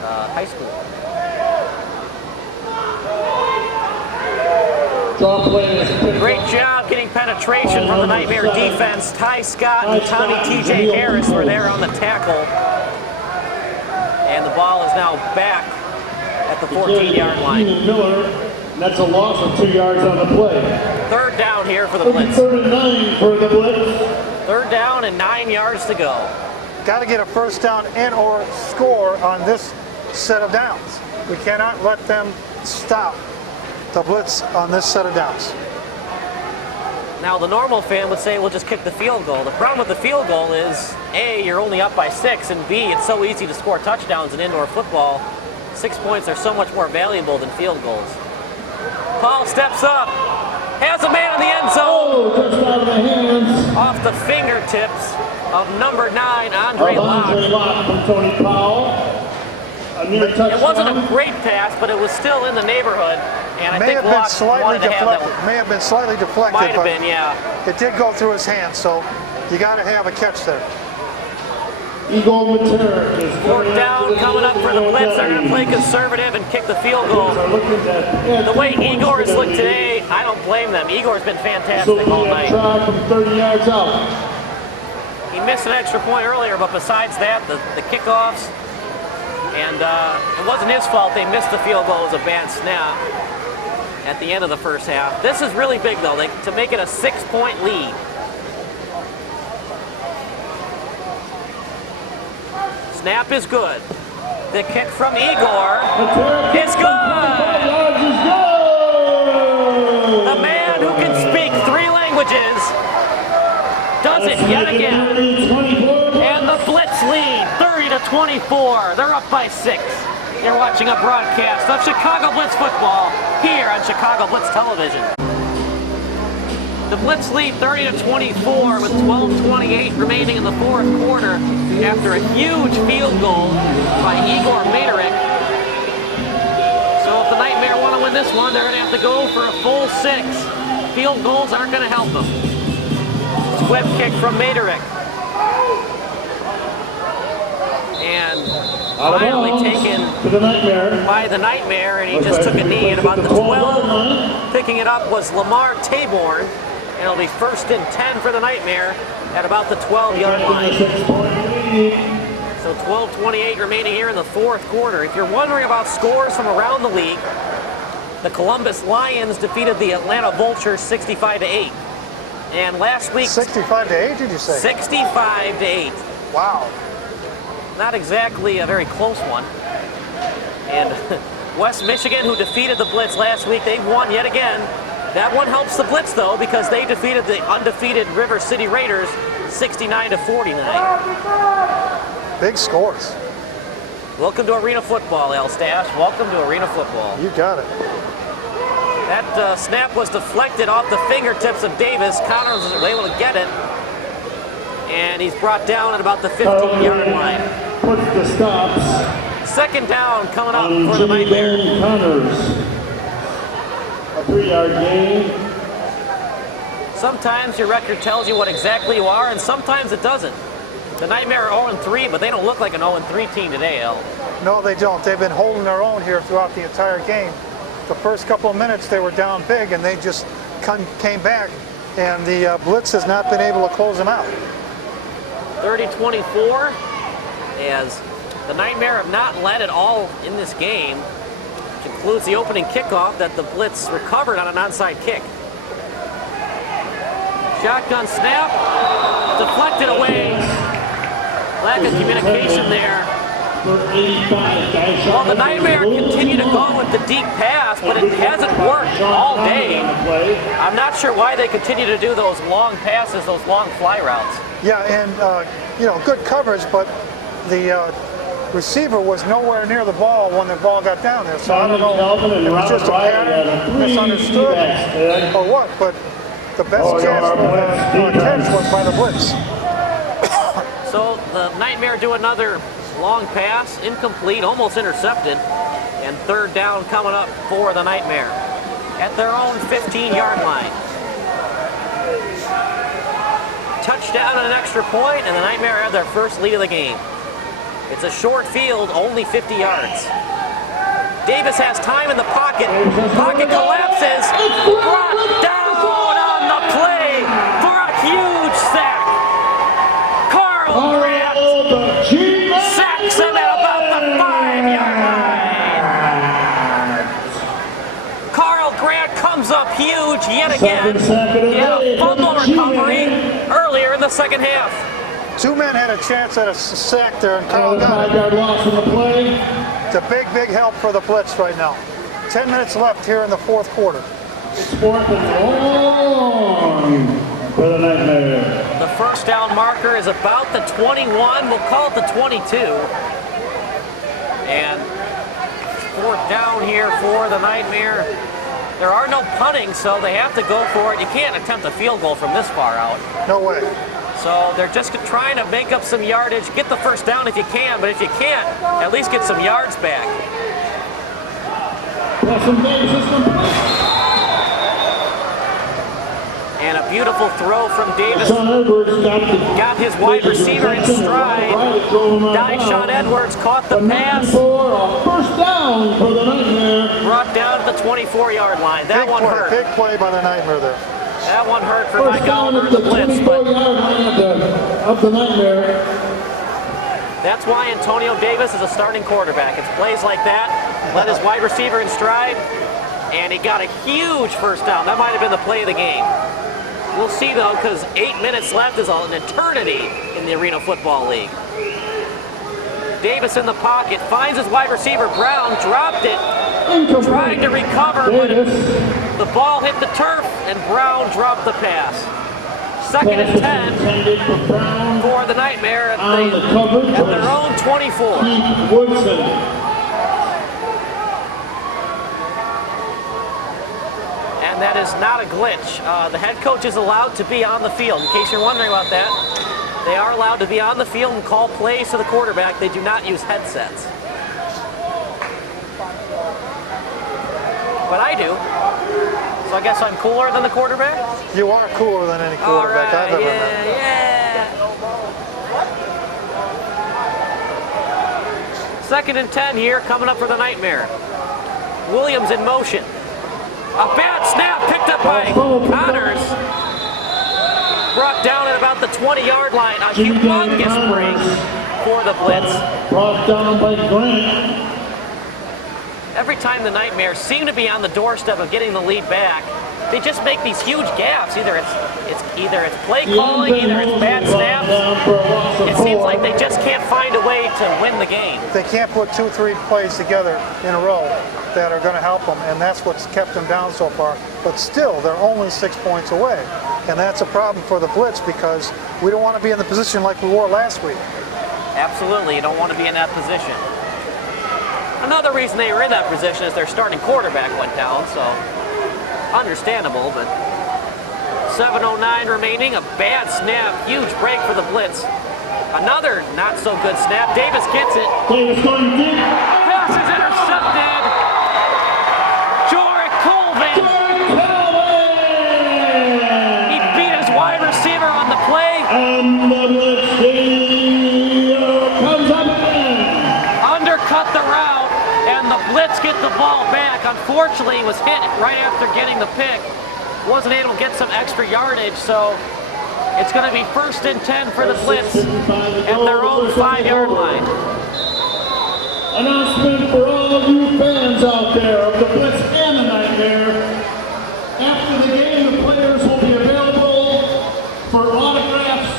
High School. Draw play is picked Great up. job getting penetration from the Nightmare defense. Ty Scott and Tommy T.J. Harris were there on the tackle. And the ball is now back at the 14-yard line. Keenan Miller, and that's a loss of 2 yards on the play. Third down here for the Blitz. 39 for the Blitz. Third down and 9 yards to go. Got to get a first down and or score on this set of downs. We cannot let them stop the Blitz on this set of downs. Now, the normal fan would say, we'll just kick the field goal. The problem with the field goal is, A, you're only up by 6, and B, it's so easy to score touchdowns in indoor football. 6 points are so much more valuable than field goals. Paul steps up, has a man in the end zone. Oh, just out of the hands Off the fingertips of number 9, Andre of Andre Locke. Locke from Tony Powell. A near touchdown. It wasn't a great pass, but it was still in the neighborhood, and I May think have been Locke slightly wanted to have deflected. that May have been slightly deflected, one. Might have but been, yeah. it did go through his hands, so you got to have a catch there. Igor Materik is Fourth down coming up for the Blitz. They're going to play conservative and kick the field goal. The way Igor has looked today, I don't blame them. Igor's been fantastic all night. Try from 30 yards out. He missed an extra point earlier, but besides that, the kickoffs, and it wasn't his fault they missed the field goal. It was a bad snap at the end of the first half. This is really big, though, to make it a 6-point lead. Snap is good. The kick from Igor is good. The man who can speak 3 languages does it yet again. And the Blitz lead, 30-24. They're up by 6. You're watching a broadcast of Chicago Blitz football here on Chicago Blitz Television. The Blitz lead 30-24 with 12:28 remaining in the fourth quarter after a huge field goal by Igor Materik. So if the Nightmare want to win this one, they're going to have to go for a full 6. Field goals aren't going to help them. Swift kick from Materik. And finally taken to the Nightmare. by the Nightmare, and he just took a knee at about the 12. Picking it up was Lamar Taborn, and it'll be 1st and 10 for the Nightmare at about the 12-yard line. So 12:28 remaining here in the fourth quarter. If you're wondering about scores from around the league, the Columbus Lions defeated the Atlanta Vultures 65-8. And last week, 65-8, did you say? 65-8. Wow. Not exactly a very close one. And West Michigan, who defeated the Blitz last week, they won yet again. That one helps the Blitz, though, because they defeated the undefeated River City Raiders 69-49. Big scores. Welcome to Arena Football, Al Stasch. Welcome to Arena Football. You got it. That snap was deflected off the fingertips of Davis. Connors was able to get it. And he's brought down at about the 15-yard line. puts the stops. Second down coming up On for the Nightmare. Jimmy Connors. A 3-yard gain. Sometimes your record tells you what exactly you are, and sometimes it doesn't. The Nightmare are 0-3, but they don't look like an 0-3 team today, El. No, they don't. They've been holding their own here throughout the entire game. The first couple of minutes they were down big, and they just came back, and the Blitz has not been able to close them out. 30-24, as the Nightmare have not led at all in this game, which includes the opening kickoff that the Blitz recovered on an onside kick. Shotgun snap, deflected away. Lack of communication there. Well, the Nightmare continue to go with the deep pass, but it hasn't worked all day. I'm not sure why they continue to do those long passes, those long fly routes. Yeah, and you know, good coverage, but the receiver was nowhere near the ball when the ball got down there. So I don't know if it was just a pattern, misunderstood, or what, but the best catch was by the Blitz. So the Nightmare do another long pass, incomplete, almost intercepted, and third down coming up for the Nightmare at their own 15-yard line. Touchdown and an extra point, and the Nightmare have their first lead of the game. It's a short field, only 50 yards. Davis has time in the pocket. Pocket collapses. Brought down on the play for a huge sack. Carl Grant sacks him at about the 5-yard line. Carl Grant comes up huge yet again. He had a fumble recovery earlier in the second half. Two men had a chance at a sack there, and Carl got it. 5-yard loss in the play. It's a big, big help for the Blitz right now. 10 minutes left here in the fourth quarter. It's 4th and long for the Nightmare. The first down marker is about the 21. We'll call it the 22. And fourth down here for the Nightmare. There are no punting, so they have to go for it. You can't attempt a field goal from this far out. No way. So they're just trying to make up some yardage, get the first down if you can, but if you can't, at least get some yards back. And a beautiful throw from Davis. Got his wide receiver in stride. Dyshon Edwards caught the pass. First down for the Nightmare. Brought down to the 24-yard line. That one hurt. Big play by the Nightmare there. That one hurt for Mike Oliver, the Blitz. But of the Nightmare. That's why Antonio Davis is a starting quarterback. It's plays like that. Let his wide receiver in stride. And he got a huge first down. That might have been the play of the game. We'll see, though, because 8 minutes left is an eternity in the Arena Football League. Davis in the pocket, finds his wide receiver, Brown, dropped it, tried to recover, but the ball hit the turf, and Brown dropped the pass. Second and 10 for the Nightmare at their own 24. And that is not a glitch. The head coach is allowed to be on the field. In case you're wondering about that, they are allowed to be on the field and call plays to the quarterback. They do not use headsets. But I do. So I guess I'm cooler than the quarterback? You are cooler than any quarterback I've ever met. Yeah. Second and 10 here, coming up for the Nightmare. Williams in motion. A bad snap picked up by Connors. Brought down at about the 20-yard line. A humongous break for the Blitz. Brought down by Grant. Every time the Nightmares seem to be on the doorstep of getting the lead back, they just make these huge gaps. Either it's play calling, either it's bad snaps. It seems like they just can't find a way to win the game. They can't put 2-3 plays together in a row that are going to help them, and that's what's kept them down so far. But still, they're only 6 points away, and that's a problem for the Blitz because we don't want to be in the position like we were last week. Absolutely, you don't want to be in that position. Another reason they were in that position is their starting quarterback went down, so understandable, but 7:09 remaining, a bad snap, huge break for the Blitz. Another not so good snap. Davis gets it. Davis going deep. Pass is intercepted. Jorrick Colvin. He beat his wide receiver on the play. And the Blitz comes up again. Undercut the route, and the Blitz get the ball back. Unfortunately, he was hit right after getting the pick. Wasn't able to get some extra yardage, so it's going to be 1st and 10 for the Blitz at their own 5-yard line. Announcement for all of you fans out there of the Blitz and the Nightmare. After the game, the players will be available for autographs,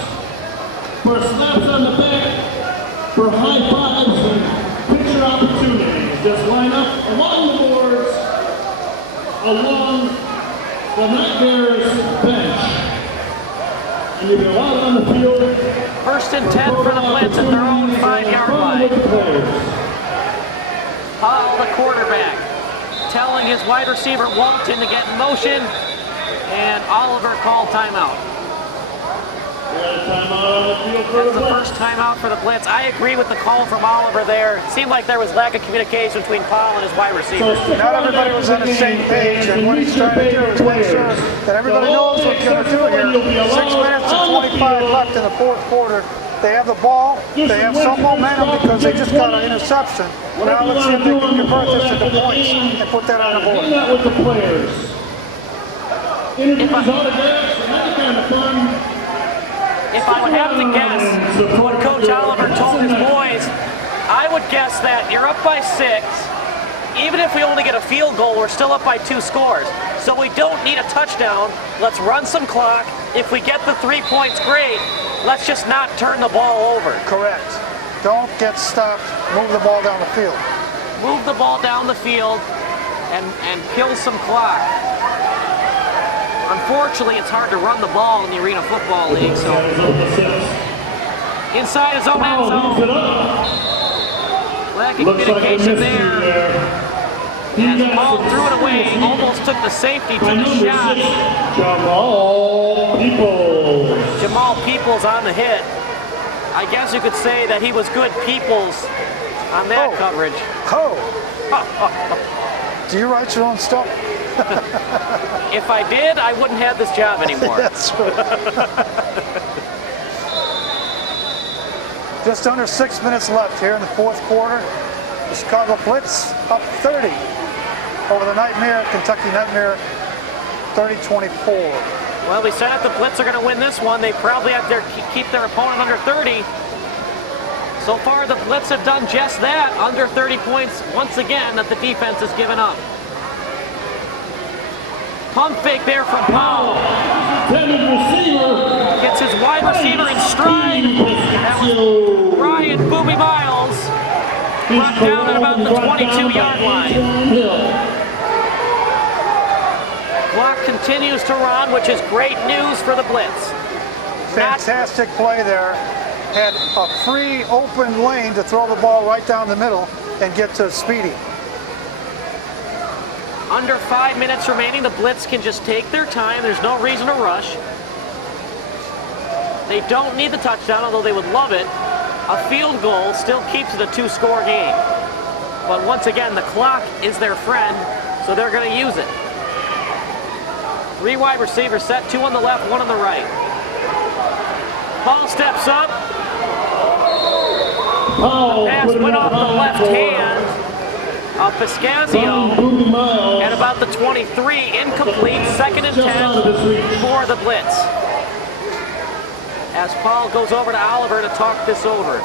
for slaps on the back, for high fives and picture opportunities. Just line up along the boards, along the Nightmare's bench. And you'll be allowed on the field. 1st and 10 for the Blitz at their own 5-yard line. Paul, the quarterback, telling his wide receiver Walton to get in motion, and Oliver called timeout. That's the first timeout for the Blitz. I agree with the call from Oliver there. It seemed like there was lack of communication between Paul and his wide receiver. Not everybody was on the same page, and what he's trying to do is make sure that everybody knows what he's going to do here. 6 minutes and 25 left in the 4th quarter. They have the ball, they have some momentum because they just got an interception. Now let's see if they can convert this into points and put that on the board. With the players. Interviews, autographs, and that kind of fun. If I would have to guess what Coach Oliver told his boys, I would guess that you're up by 6. Even if we only get a field goal, we're still up by 2 scores. So we don't need a touchdown. Let's run some clock. If we get the 3 points, great. Let's just not turn the ball over. Correct. Don't get stopped. Move the ball down the field. Move the ball down the field and kill some clock. Unfortunately, it's hard to run the ball in the Arena Football League, so inside his own end zone. Lack of communication there. As Paul threw it away, almost took the safety to the shot. Jamal Peoples on the hit. I guess you could say that he was good Peoples on that coverage. Do you write your own stuff? If I did, I wouldn't have this job anymore. That's right. Just under 6 minutes left here in the 4th quarter. The Chicago Blitz up 30 over the Nightmare, Kentucky Nightmare, 30-24. Well, we said if the Blitz are going to win this one, they probably have to keep their opponent under 30. So far, the Blitz have done just that, under 30 points once again that the defense has given up. Pump fake there from Powell. Gets his wide receiver in stride. That was Ryan Booby Miles. Brought down at about the 22-yard line. Clock continues to run, which is great news for the Blitz. Fantastic play there. Had a free open lane to throw the ball right down the middle and get to Speedy. Under 5 minutes remaining, the Blitz can just take their time. There's no reason to rush. They don't need the touchdown, although they would love it. A field goal still keeps it a 2-score game. But once again, the clock is their friend, so they're going to use it. 3 wide receivers set, 2 on the left, 1 on the right. Paul steps up. The pass went off the left hand of Piscazio at about the 23, incomplete, 2nd and 10 for the Blitz. As Paul goes over to Oliver to talk this over.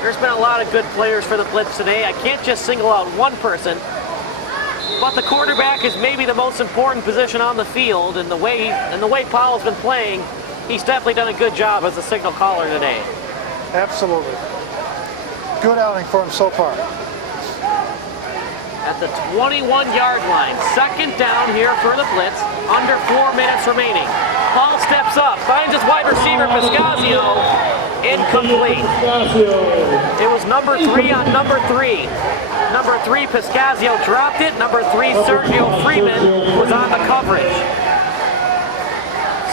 There's been a lot of good players for the Blitz today. I can't just single out one person, but the quarterback is maybe the most important position on the field, and the way Paul's been playing, he's definitely done a good job as a signal caller today. Absolutely. Good outing for him so far. At the 21-yard line, 2nd down here for the Blitz, under 4 minutes remaining. Paul steps up, finds his wide receiver, Piscazio, incomplete. It was number 3 on number 3. Number 3, Piscazio dropped it. Number 3, Sergio Freeman was on the coverage.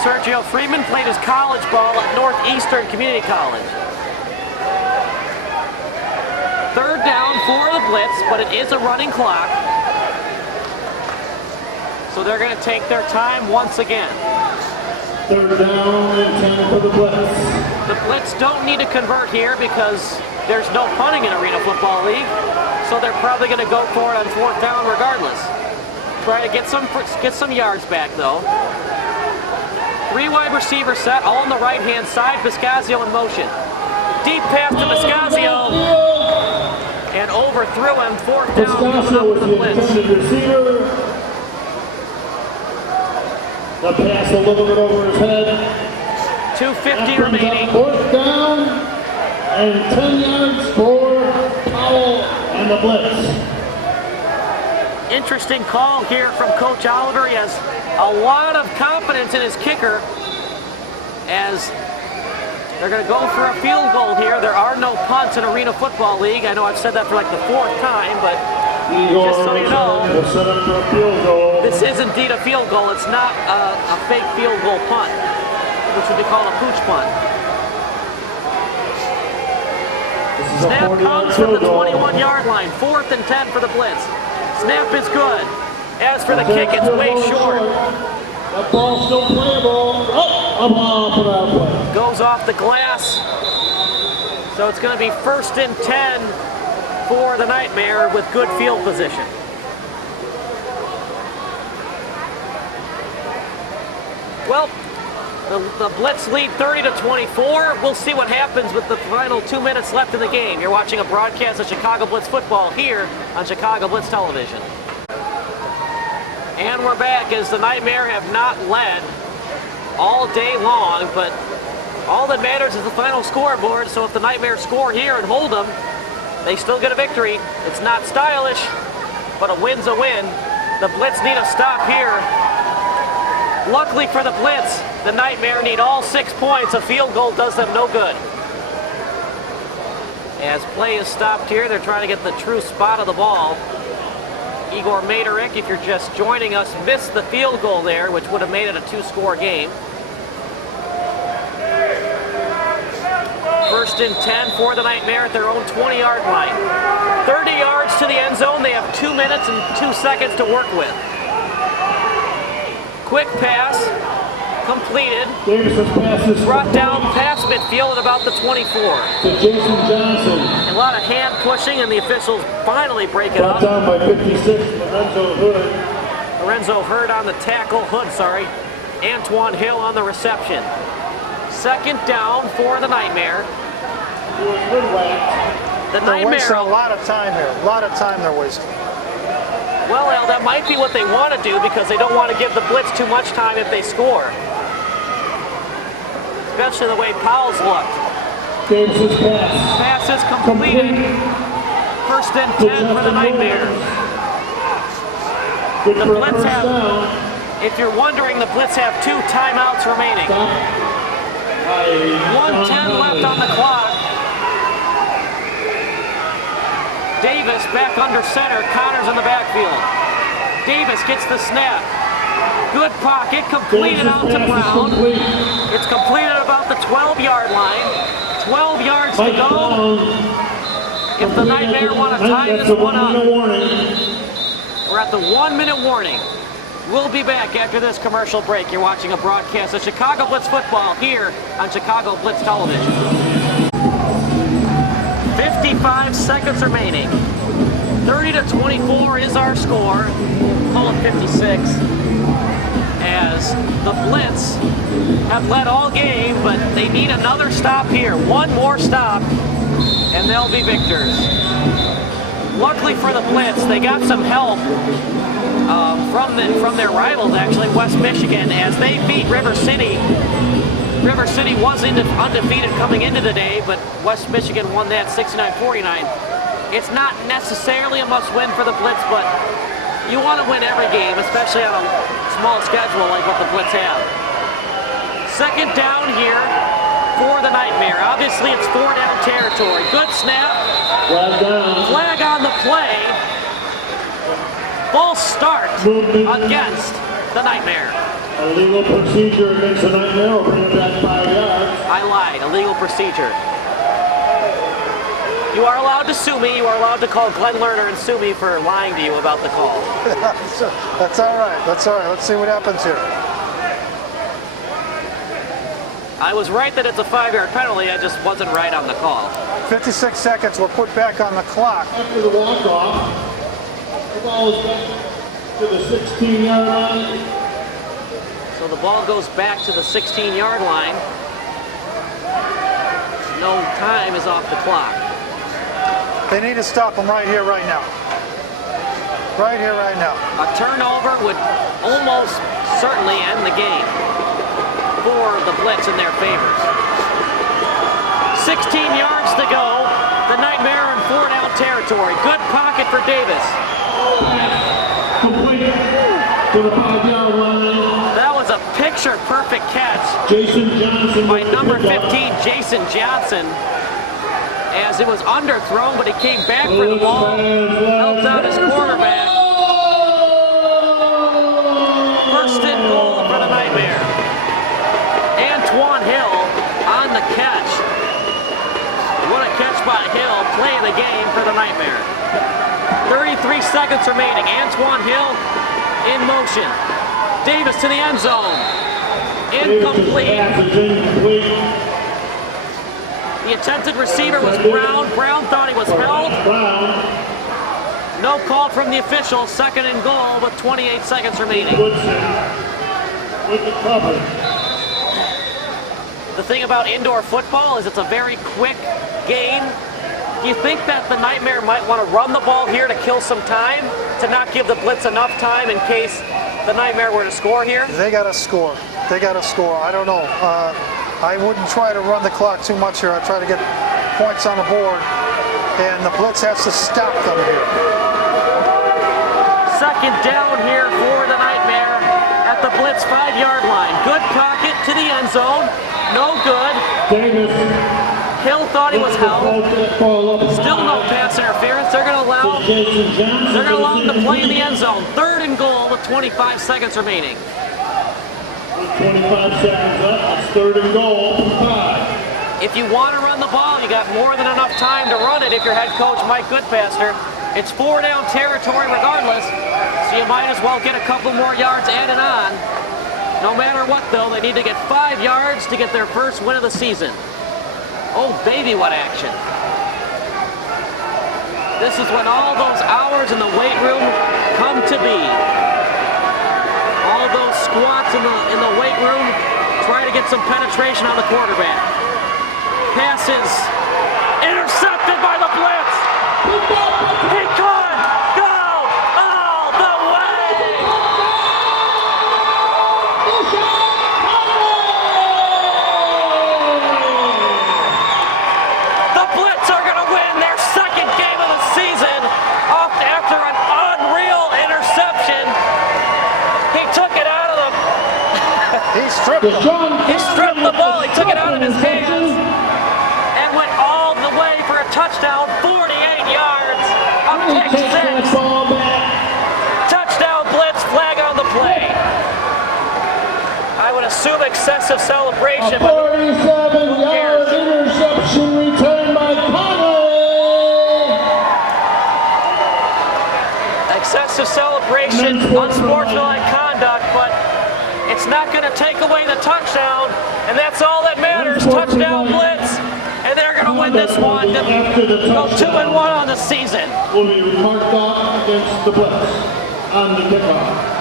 Sergio Freeman played his college ball at Northeastern Community College. Third down for the Blitz, but it is a running clock. So they're going to take their time once again. Third down and 10 for the Blitz. The Blitz don't need to convert here because there's no punting in Arena Football League. So they're probably going to go for it on fourth down regardless. Try to get some yards back though. 3 wide receiver set, all on the right-hand side. Piscazio in motion. Deep pass to Piscazio. And overthrew him. Fourth down coming up for the Blitz. Receiver. The pass a little bit over his head. 2:50 remaining. Fourth down and 10 yards for Powell and the Blitz. Interesting call here from Coach Oliver. He has a lot of confidence in his kicker as they're going to go for a field goal here. There are no punts in Arena Football League. I know I've said that for like the 4th time, but just so you know, this is indeed a field goal. It's not a fake field goal punt, which would be called a pooch punt. Snap comes from the 21-yard line. 4th and 10 for the Blitz. Snap is good. As for the kick, it's way short. That ball's still playable. Oh, goes off the glass. So it's going to be 1st and 10 for the Nightmare with good field position. Well, the Blitz lead 30-24. We'll see what happens with the final 2 minutes left in the game. You're watching a broadcast of Chicago Blitz football here on Chicago Blitz Television. And we're back as the Nightmare have not led all day long, but all that matters is the final scoreboard. So if the Nightmare score here and hold them, they still get a victory. It's not stylish, but a win's a win. The Blitz need a stop here. Luckily for the Blitz, the Nightmare need all 6 points. A field goal does them no good. As play is stopped here, they're trying to get the true spot of the ball. Igor Materek, if you're just joining us, missed the field goal there, which would have made it a 2-score game. 1st and 10 for the Nightmare at their own 20-yard line. 30 yards to the end zone. They have 2 minutes and 2 seconds to work with. Quick pass, completed. Brought down past midfield at about the 24. To Jason Johnson. A lot of hand pushing, and the officials finally break it up. Down by 56, Lorenzo Hood. Lorenzo Hurd on the tackle. Hood, sorry. Antoine Hill on the reception. 2nd down for the Nightmare. The They're wasting Nightmare. a lot of time here. A lot of time they're wasting. Well, Al, that might be what they want to do because they don't want to give the Blitz too much time if they score. Especially the way Powell's looked. Davis's pass. Pass is completed. 1st and 10 for the Nightmare. The Blitz have, if you're wondering, the Blitz have 2 timeouts remaining. 1:10 left on the clock. Davis back under center. Connors in the backfield. Davis gets the snap. Good pocket. Completed out to Brown. It's completed about the 12-yard line. 12 yards to go. If the Nightmare want to tie this one up. We're at the 1-minute warning. We'll be back after this commercial break. You're watching a broadcast of Chicago Blitz football here on Chicago Blitz Television. 55 seconds remaining. 30-24 is our score. Call it 56. As the Blitz have led all game, but they need another stop here. One more stop, and they'll be victors. Luckily for the Blitz, they got some help from their rivals, actually, West Michigan, as they beat River City. River City was undefeated coming into the day, but West Michigan won that 69-49. It's not necessarily a must-win for the Blitz, but you want to win every game, especially on a small schedule like what the Blitz have. 2nd down here for the Nightmare. Obviously, it's 4-down territory. Good snap. Flag on the play. False start against the Nightmare. Illegal procedure against the Nightmare will bring it back 5 yards. I lied. Illegal procedure. You are allowed to sue me. You are allowed to call Glenn Lerner and sue me for lying to you about the call. That's all right. That's all right. Let's see what happens here. I was right that it's a 5-yard penalty. I just wasn't right on the call. 56 seconds were put back on the clock. After the walk-off, the ball is back to the 16-yard line. So the ball goes back to the 16-yard line. No time is off the clock. They need to stop him right here, right now. Right here, right now. A turnover would almost certainly end the game for the Blitz in their favor. 16 yards to go. The Nightmare in 4-down territory. Good pocket for Davis. Complete to the 5-yard line. That was a picture-perfect catch Jason Johnson by number 15, Jason Johnson. As it was underthrown, but he came back for the ball, helped out his quarterback. First and goal for the Nightmare. Antoine Hill on the catch. What a catch by Hill, playing the game for the Nightmare. 33 seconds remaining. Antoine Hill in motion. Davis to the end zone. Incomplete. The attempted receiver was Brown. Brown thought he was held. No call from the official. Second and goal with 28 seconds remaining. With the cover. The thing about indoor football is it's a very quick game. Do you think that the Nightmare might want to run the ball here to kill some time, to not give the Blitz enough time in case the Nightmare were to score here? They got to score. They got to score. I don't know. I wouldn't try to run the clock too much here. I'd try to get points on the board, and the Blitz has to stop them here. Second down here for the Nightmare at the Blitz 5-yard line. Good pocket to the end zone. No good. Davis. Hill thought he was held. Still no pass interference. They're going to allow him to play in the end zone. Third and goal with 25 seconds remaining. With 25 seconds up, it's third and goal from 5. If you want to run the ball, you got more than enough time to run it if you're head coach Mike Goodpaster. It's 4-down territory regardless, so you might as well get a couple more yards added on. No matter what, though, they need to get 5 yards to get their first win of the season. Oh, baby, what action. This is when all those hours in the weight room come to be. All those squats in the weight room, try to get some penetration on the quarterback. Passes intercepted by the Blitz. He could go all the way. The Blitz are going to win their second game of the season after an unreal interception. He took it out of the... He stripped them. He stripped the ball. He took it out of his hands and went all the way for a touchdown, 48 yards, up pick 6. Touchdown Blitz, flag on the play. I would assume excessive celebration, but 47-yard interception returned by Connolly. excessive celebration, unsportsmanlike conduct, but it's not going to take away the touchdown, and that's all that matters. Touchdown Blitz, and they're going to win this one to go 2-1 on the season. Will be marked off against the Blitz on the kickoff.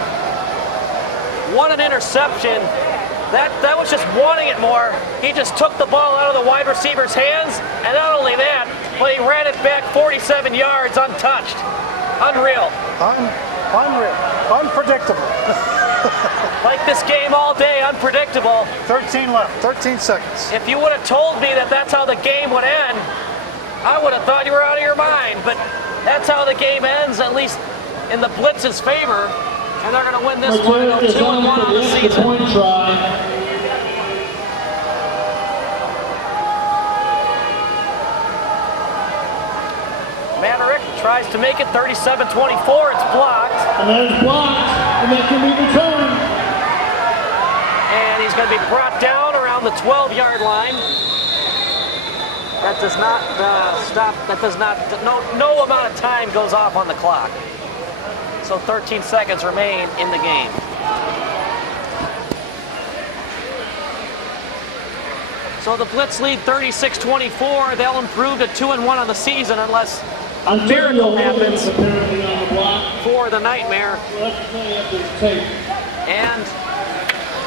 What an interception. That was just wanting it more. He just took the ball out of the wide receiver's hands, and not only that, but he ran it back 47 yards untouched. Unreal. Unreal. Unpredictable. Like this game all day, unpredictable. 13 left, 13 seconds. If you would have told me that that's how the game would end, I would have thought you were out of your mind. But that's how the game ends, at least in the Blitz's favor. And they're going to win this one and go 2-1 on the season. Point try. Maverick tries to make it 37-24. It's blocked. And that is blocked, and that can be returned. he's going to be brought down around the 12-yard line. That does not stop. That does not. No amount of time goes off on the clock. So 13 seconds remain in the game. So the Blitz lead 36-24. They'll improve to 2-1 on the season unless a miracle happens for the Nightmare. And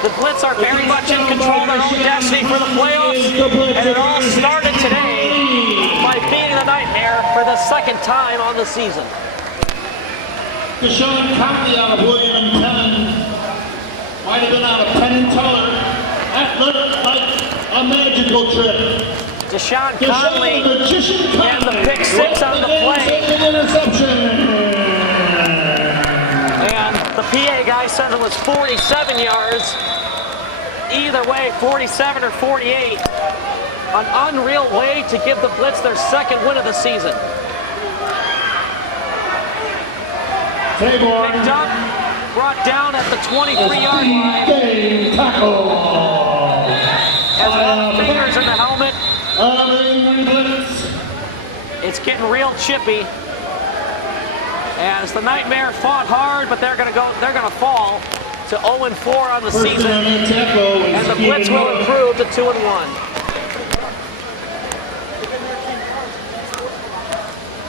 the Blitz are very much in control of their own destiny for the playoffs. And it all started today by beating the Nightmare for the second time on the season. Deshaun Conley out of William Penn. Might have been out of Penn and Teller. That looked like a magical trip. Deshaun Conley and the pick six on the play. And the PA guy said it was 47 yards. Either way, 47 or 48. An unreal way to give the Blitz their second win of the season. Picked up, brought down at the 23-yard line. Has got fingers in the helmet. It's getting real chippy. As the Nightmare fought hard, but they're gonna fall to 0-4 on the season. And the Blitz will improve to 2-1.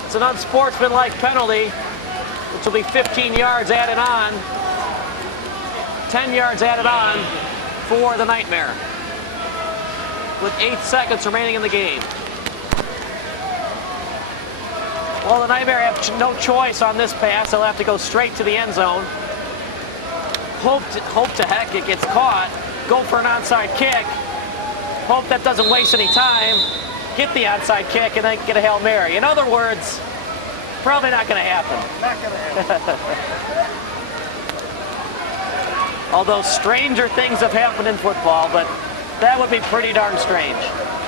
It's an unsportsmanlike penalty, which will be 15 yards added on. 10 yards added on for the Nightmare, with 8 seconds remaining in the game. Well, the Nightmare have no choice on this pass. They'll have to go straight to the end zone. Hope to heck it gets caught. Go for an onside kick. Hope that doesn't waste any time. Get the onside kick and then get a Hail Mary. In other words, probably not going to happen. Not going to happen. Although stranger things have happened in football, but that would be pretty darn strange.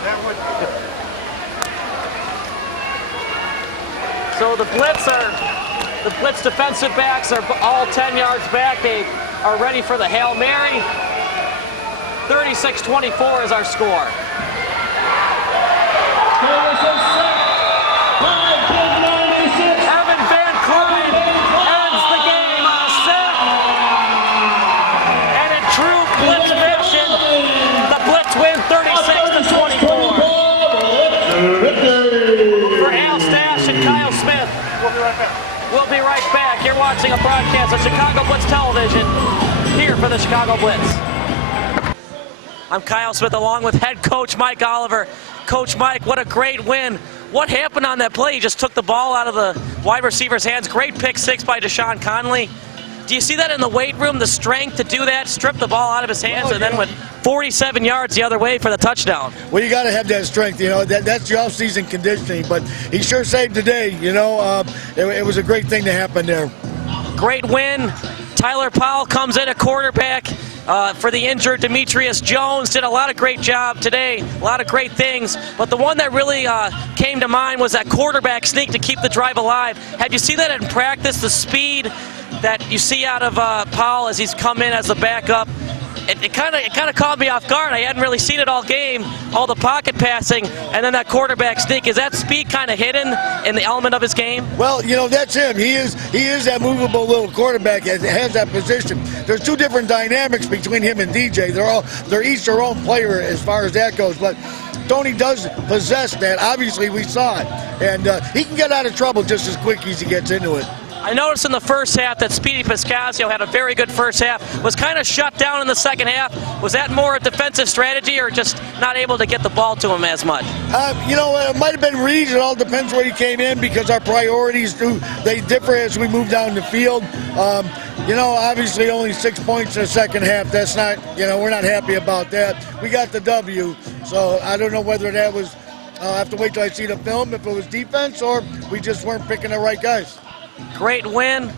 That would be. So the Blitz defensive backs are all 10 yards back. They are ready for the Hail Mary. 36-24 is our score. Evan Van Clyde ends the game on a sack. And in true Blitz fashion, the Blitz win 36-24. For Al Stasch and Kyle Smith, We'll be right back. we'll be right back. You're watching a broadcast of Chicago Blitz Television here for the Chicago Blitz. I'm Kyle Smith along with head coach Mike Oliver. Coach Mike, what a great win. What happened on that play? He just took the ball out of the wide receiver's hands. Great pick six by Deshaun Conley. Do you see that in the weight room, the strength to do that, strip the ball out of his hands, and then went 47 yards the other way for the touchdown? Well, you got to have that strength, you know. That's your off-season conditioning, but he sure saved the day, you know. It was a great thing to happen there. Great win. Tyler Powell comes in at quarterback for the injured Demetrius Jones. Did a lot of great job today, a lot of great things. But the one that really came to mind was that quarterback sneak to keep the drive alive. Have you seen that in practice, the speed that you see out of Powell as he's come in as the backup? It kind of caught me off guard. I hadn't really seen it all game, all the pocket passing, and then that quarterback sneak. Is that speed kind of hidden in the element of his game? Well, you know, that's him. He is that movable little quarterback that has that position. There's two different dynamics between him and DJ. They're each their own player as far as that goes, but Tony does possess that. Obviously, we saw it, and he can get out of trouble just as quick as he gets into it. I noticed in the first half that Speedy Piscasio had a very good first half, was kind of shut down in the second half. Was that more a defensive strategy or just not able to get the ball to him as much? You know, it might have been Reed. It all depends where he came in because our priorities they differ as we move down the field. You know, obviously only 6 points in the second half. That's not, you know, we're not happy about that. We got the W, so I don't know whether that was, I'll have to wait till I see the film, if it was defense or we just weren't picking the right guys. Great win.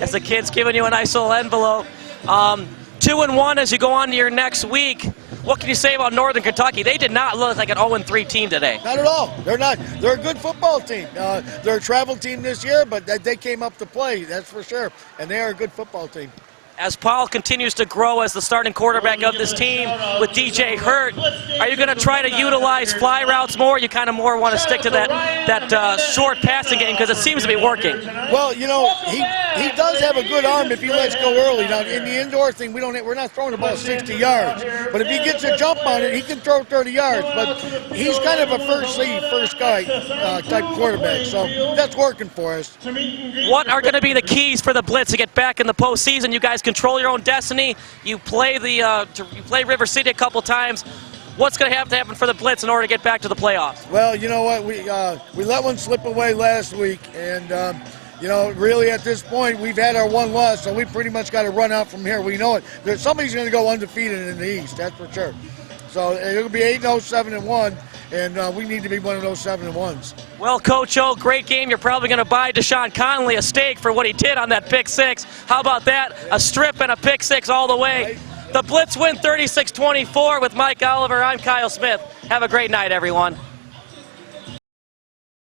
As the kid's giving you a nice little envelope. 2-1 as you go on to your next week. What can you say about Northern Kentucky? They did not look like an 0-3 team today. Not at all. They're not. They're a good football team. They're a travel team this year, but they came up to play, that's for sure. And they are a good football team. as Paul continues to grow as the starting quarterback of this team with DJ Hurt, are you going to try to utilize fly routes more? You kind of more want to stick to that short passing game because it seems to be working. Well, you know, he does have a good arm if he lets go early. Now, in the indoor thing, we're not throwing the ball 60 yards. But if he gets a jump on it, he can throw 30 yards. But he's kind of a first guy type quarterback, so that's working for us. What are going to be the keys for the Blitz to get back in the postseason? You guys control your own destiny. You play River City a couple times. What's going to have to happen for the Blitz in order to get back to the playoffs? Well, you know what, we let one slip away last week, and you know, really at this point we've had our one loss, so we pretty much got to run out from here. We know it. Somebody's going to go undefeated in the East, that's for sure. So it'll be 8-0, 7-1, and we need to be one of those 7-1s. Well, Coach O, great game. You're probably going to buy Deshaun Conley a steak for what he did on that pick six. How about that? A strip and a pick six all the way. The Blitz win 36-24 with Mike Oliver. I'm Kyle Smith. Have a great night, everyone.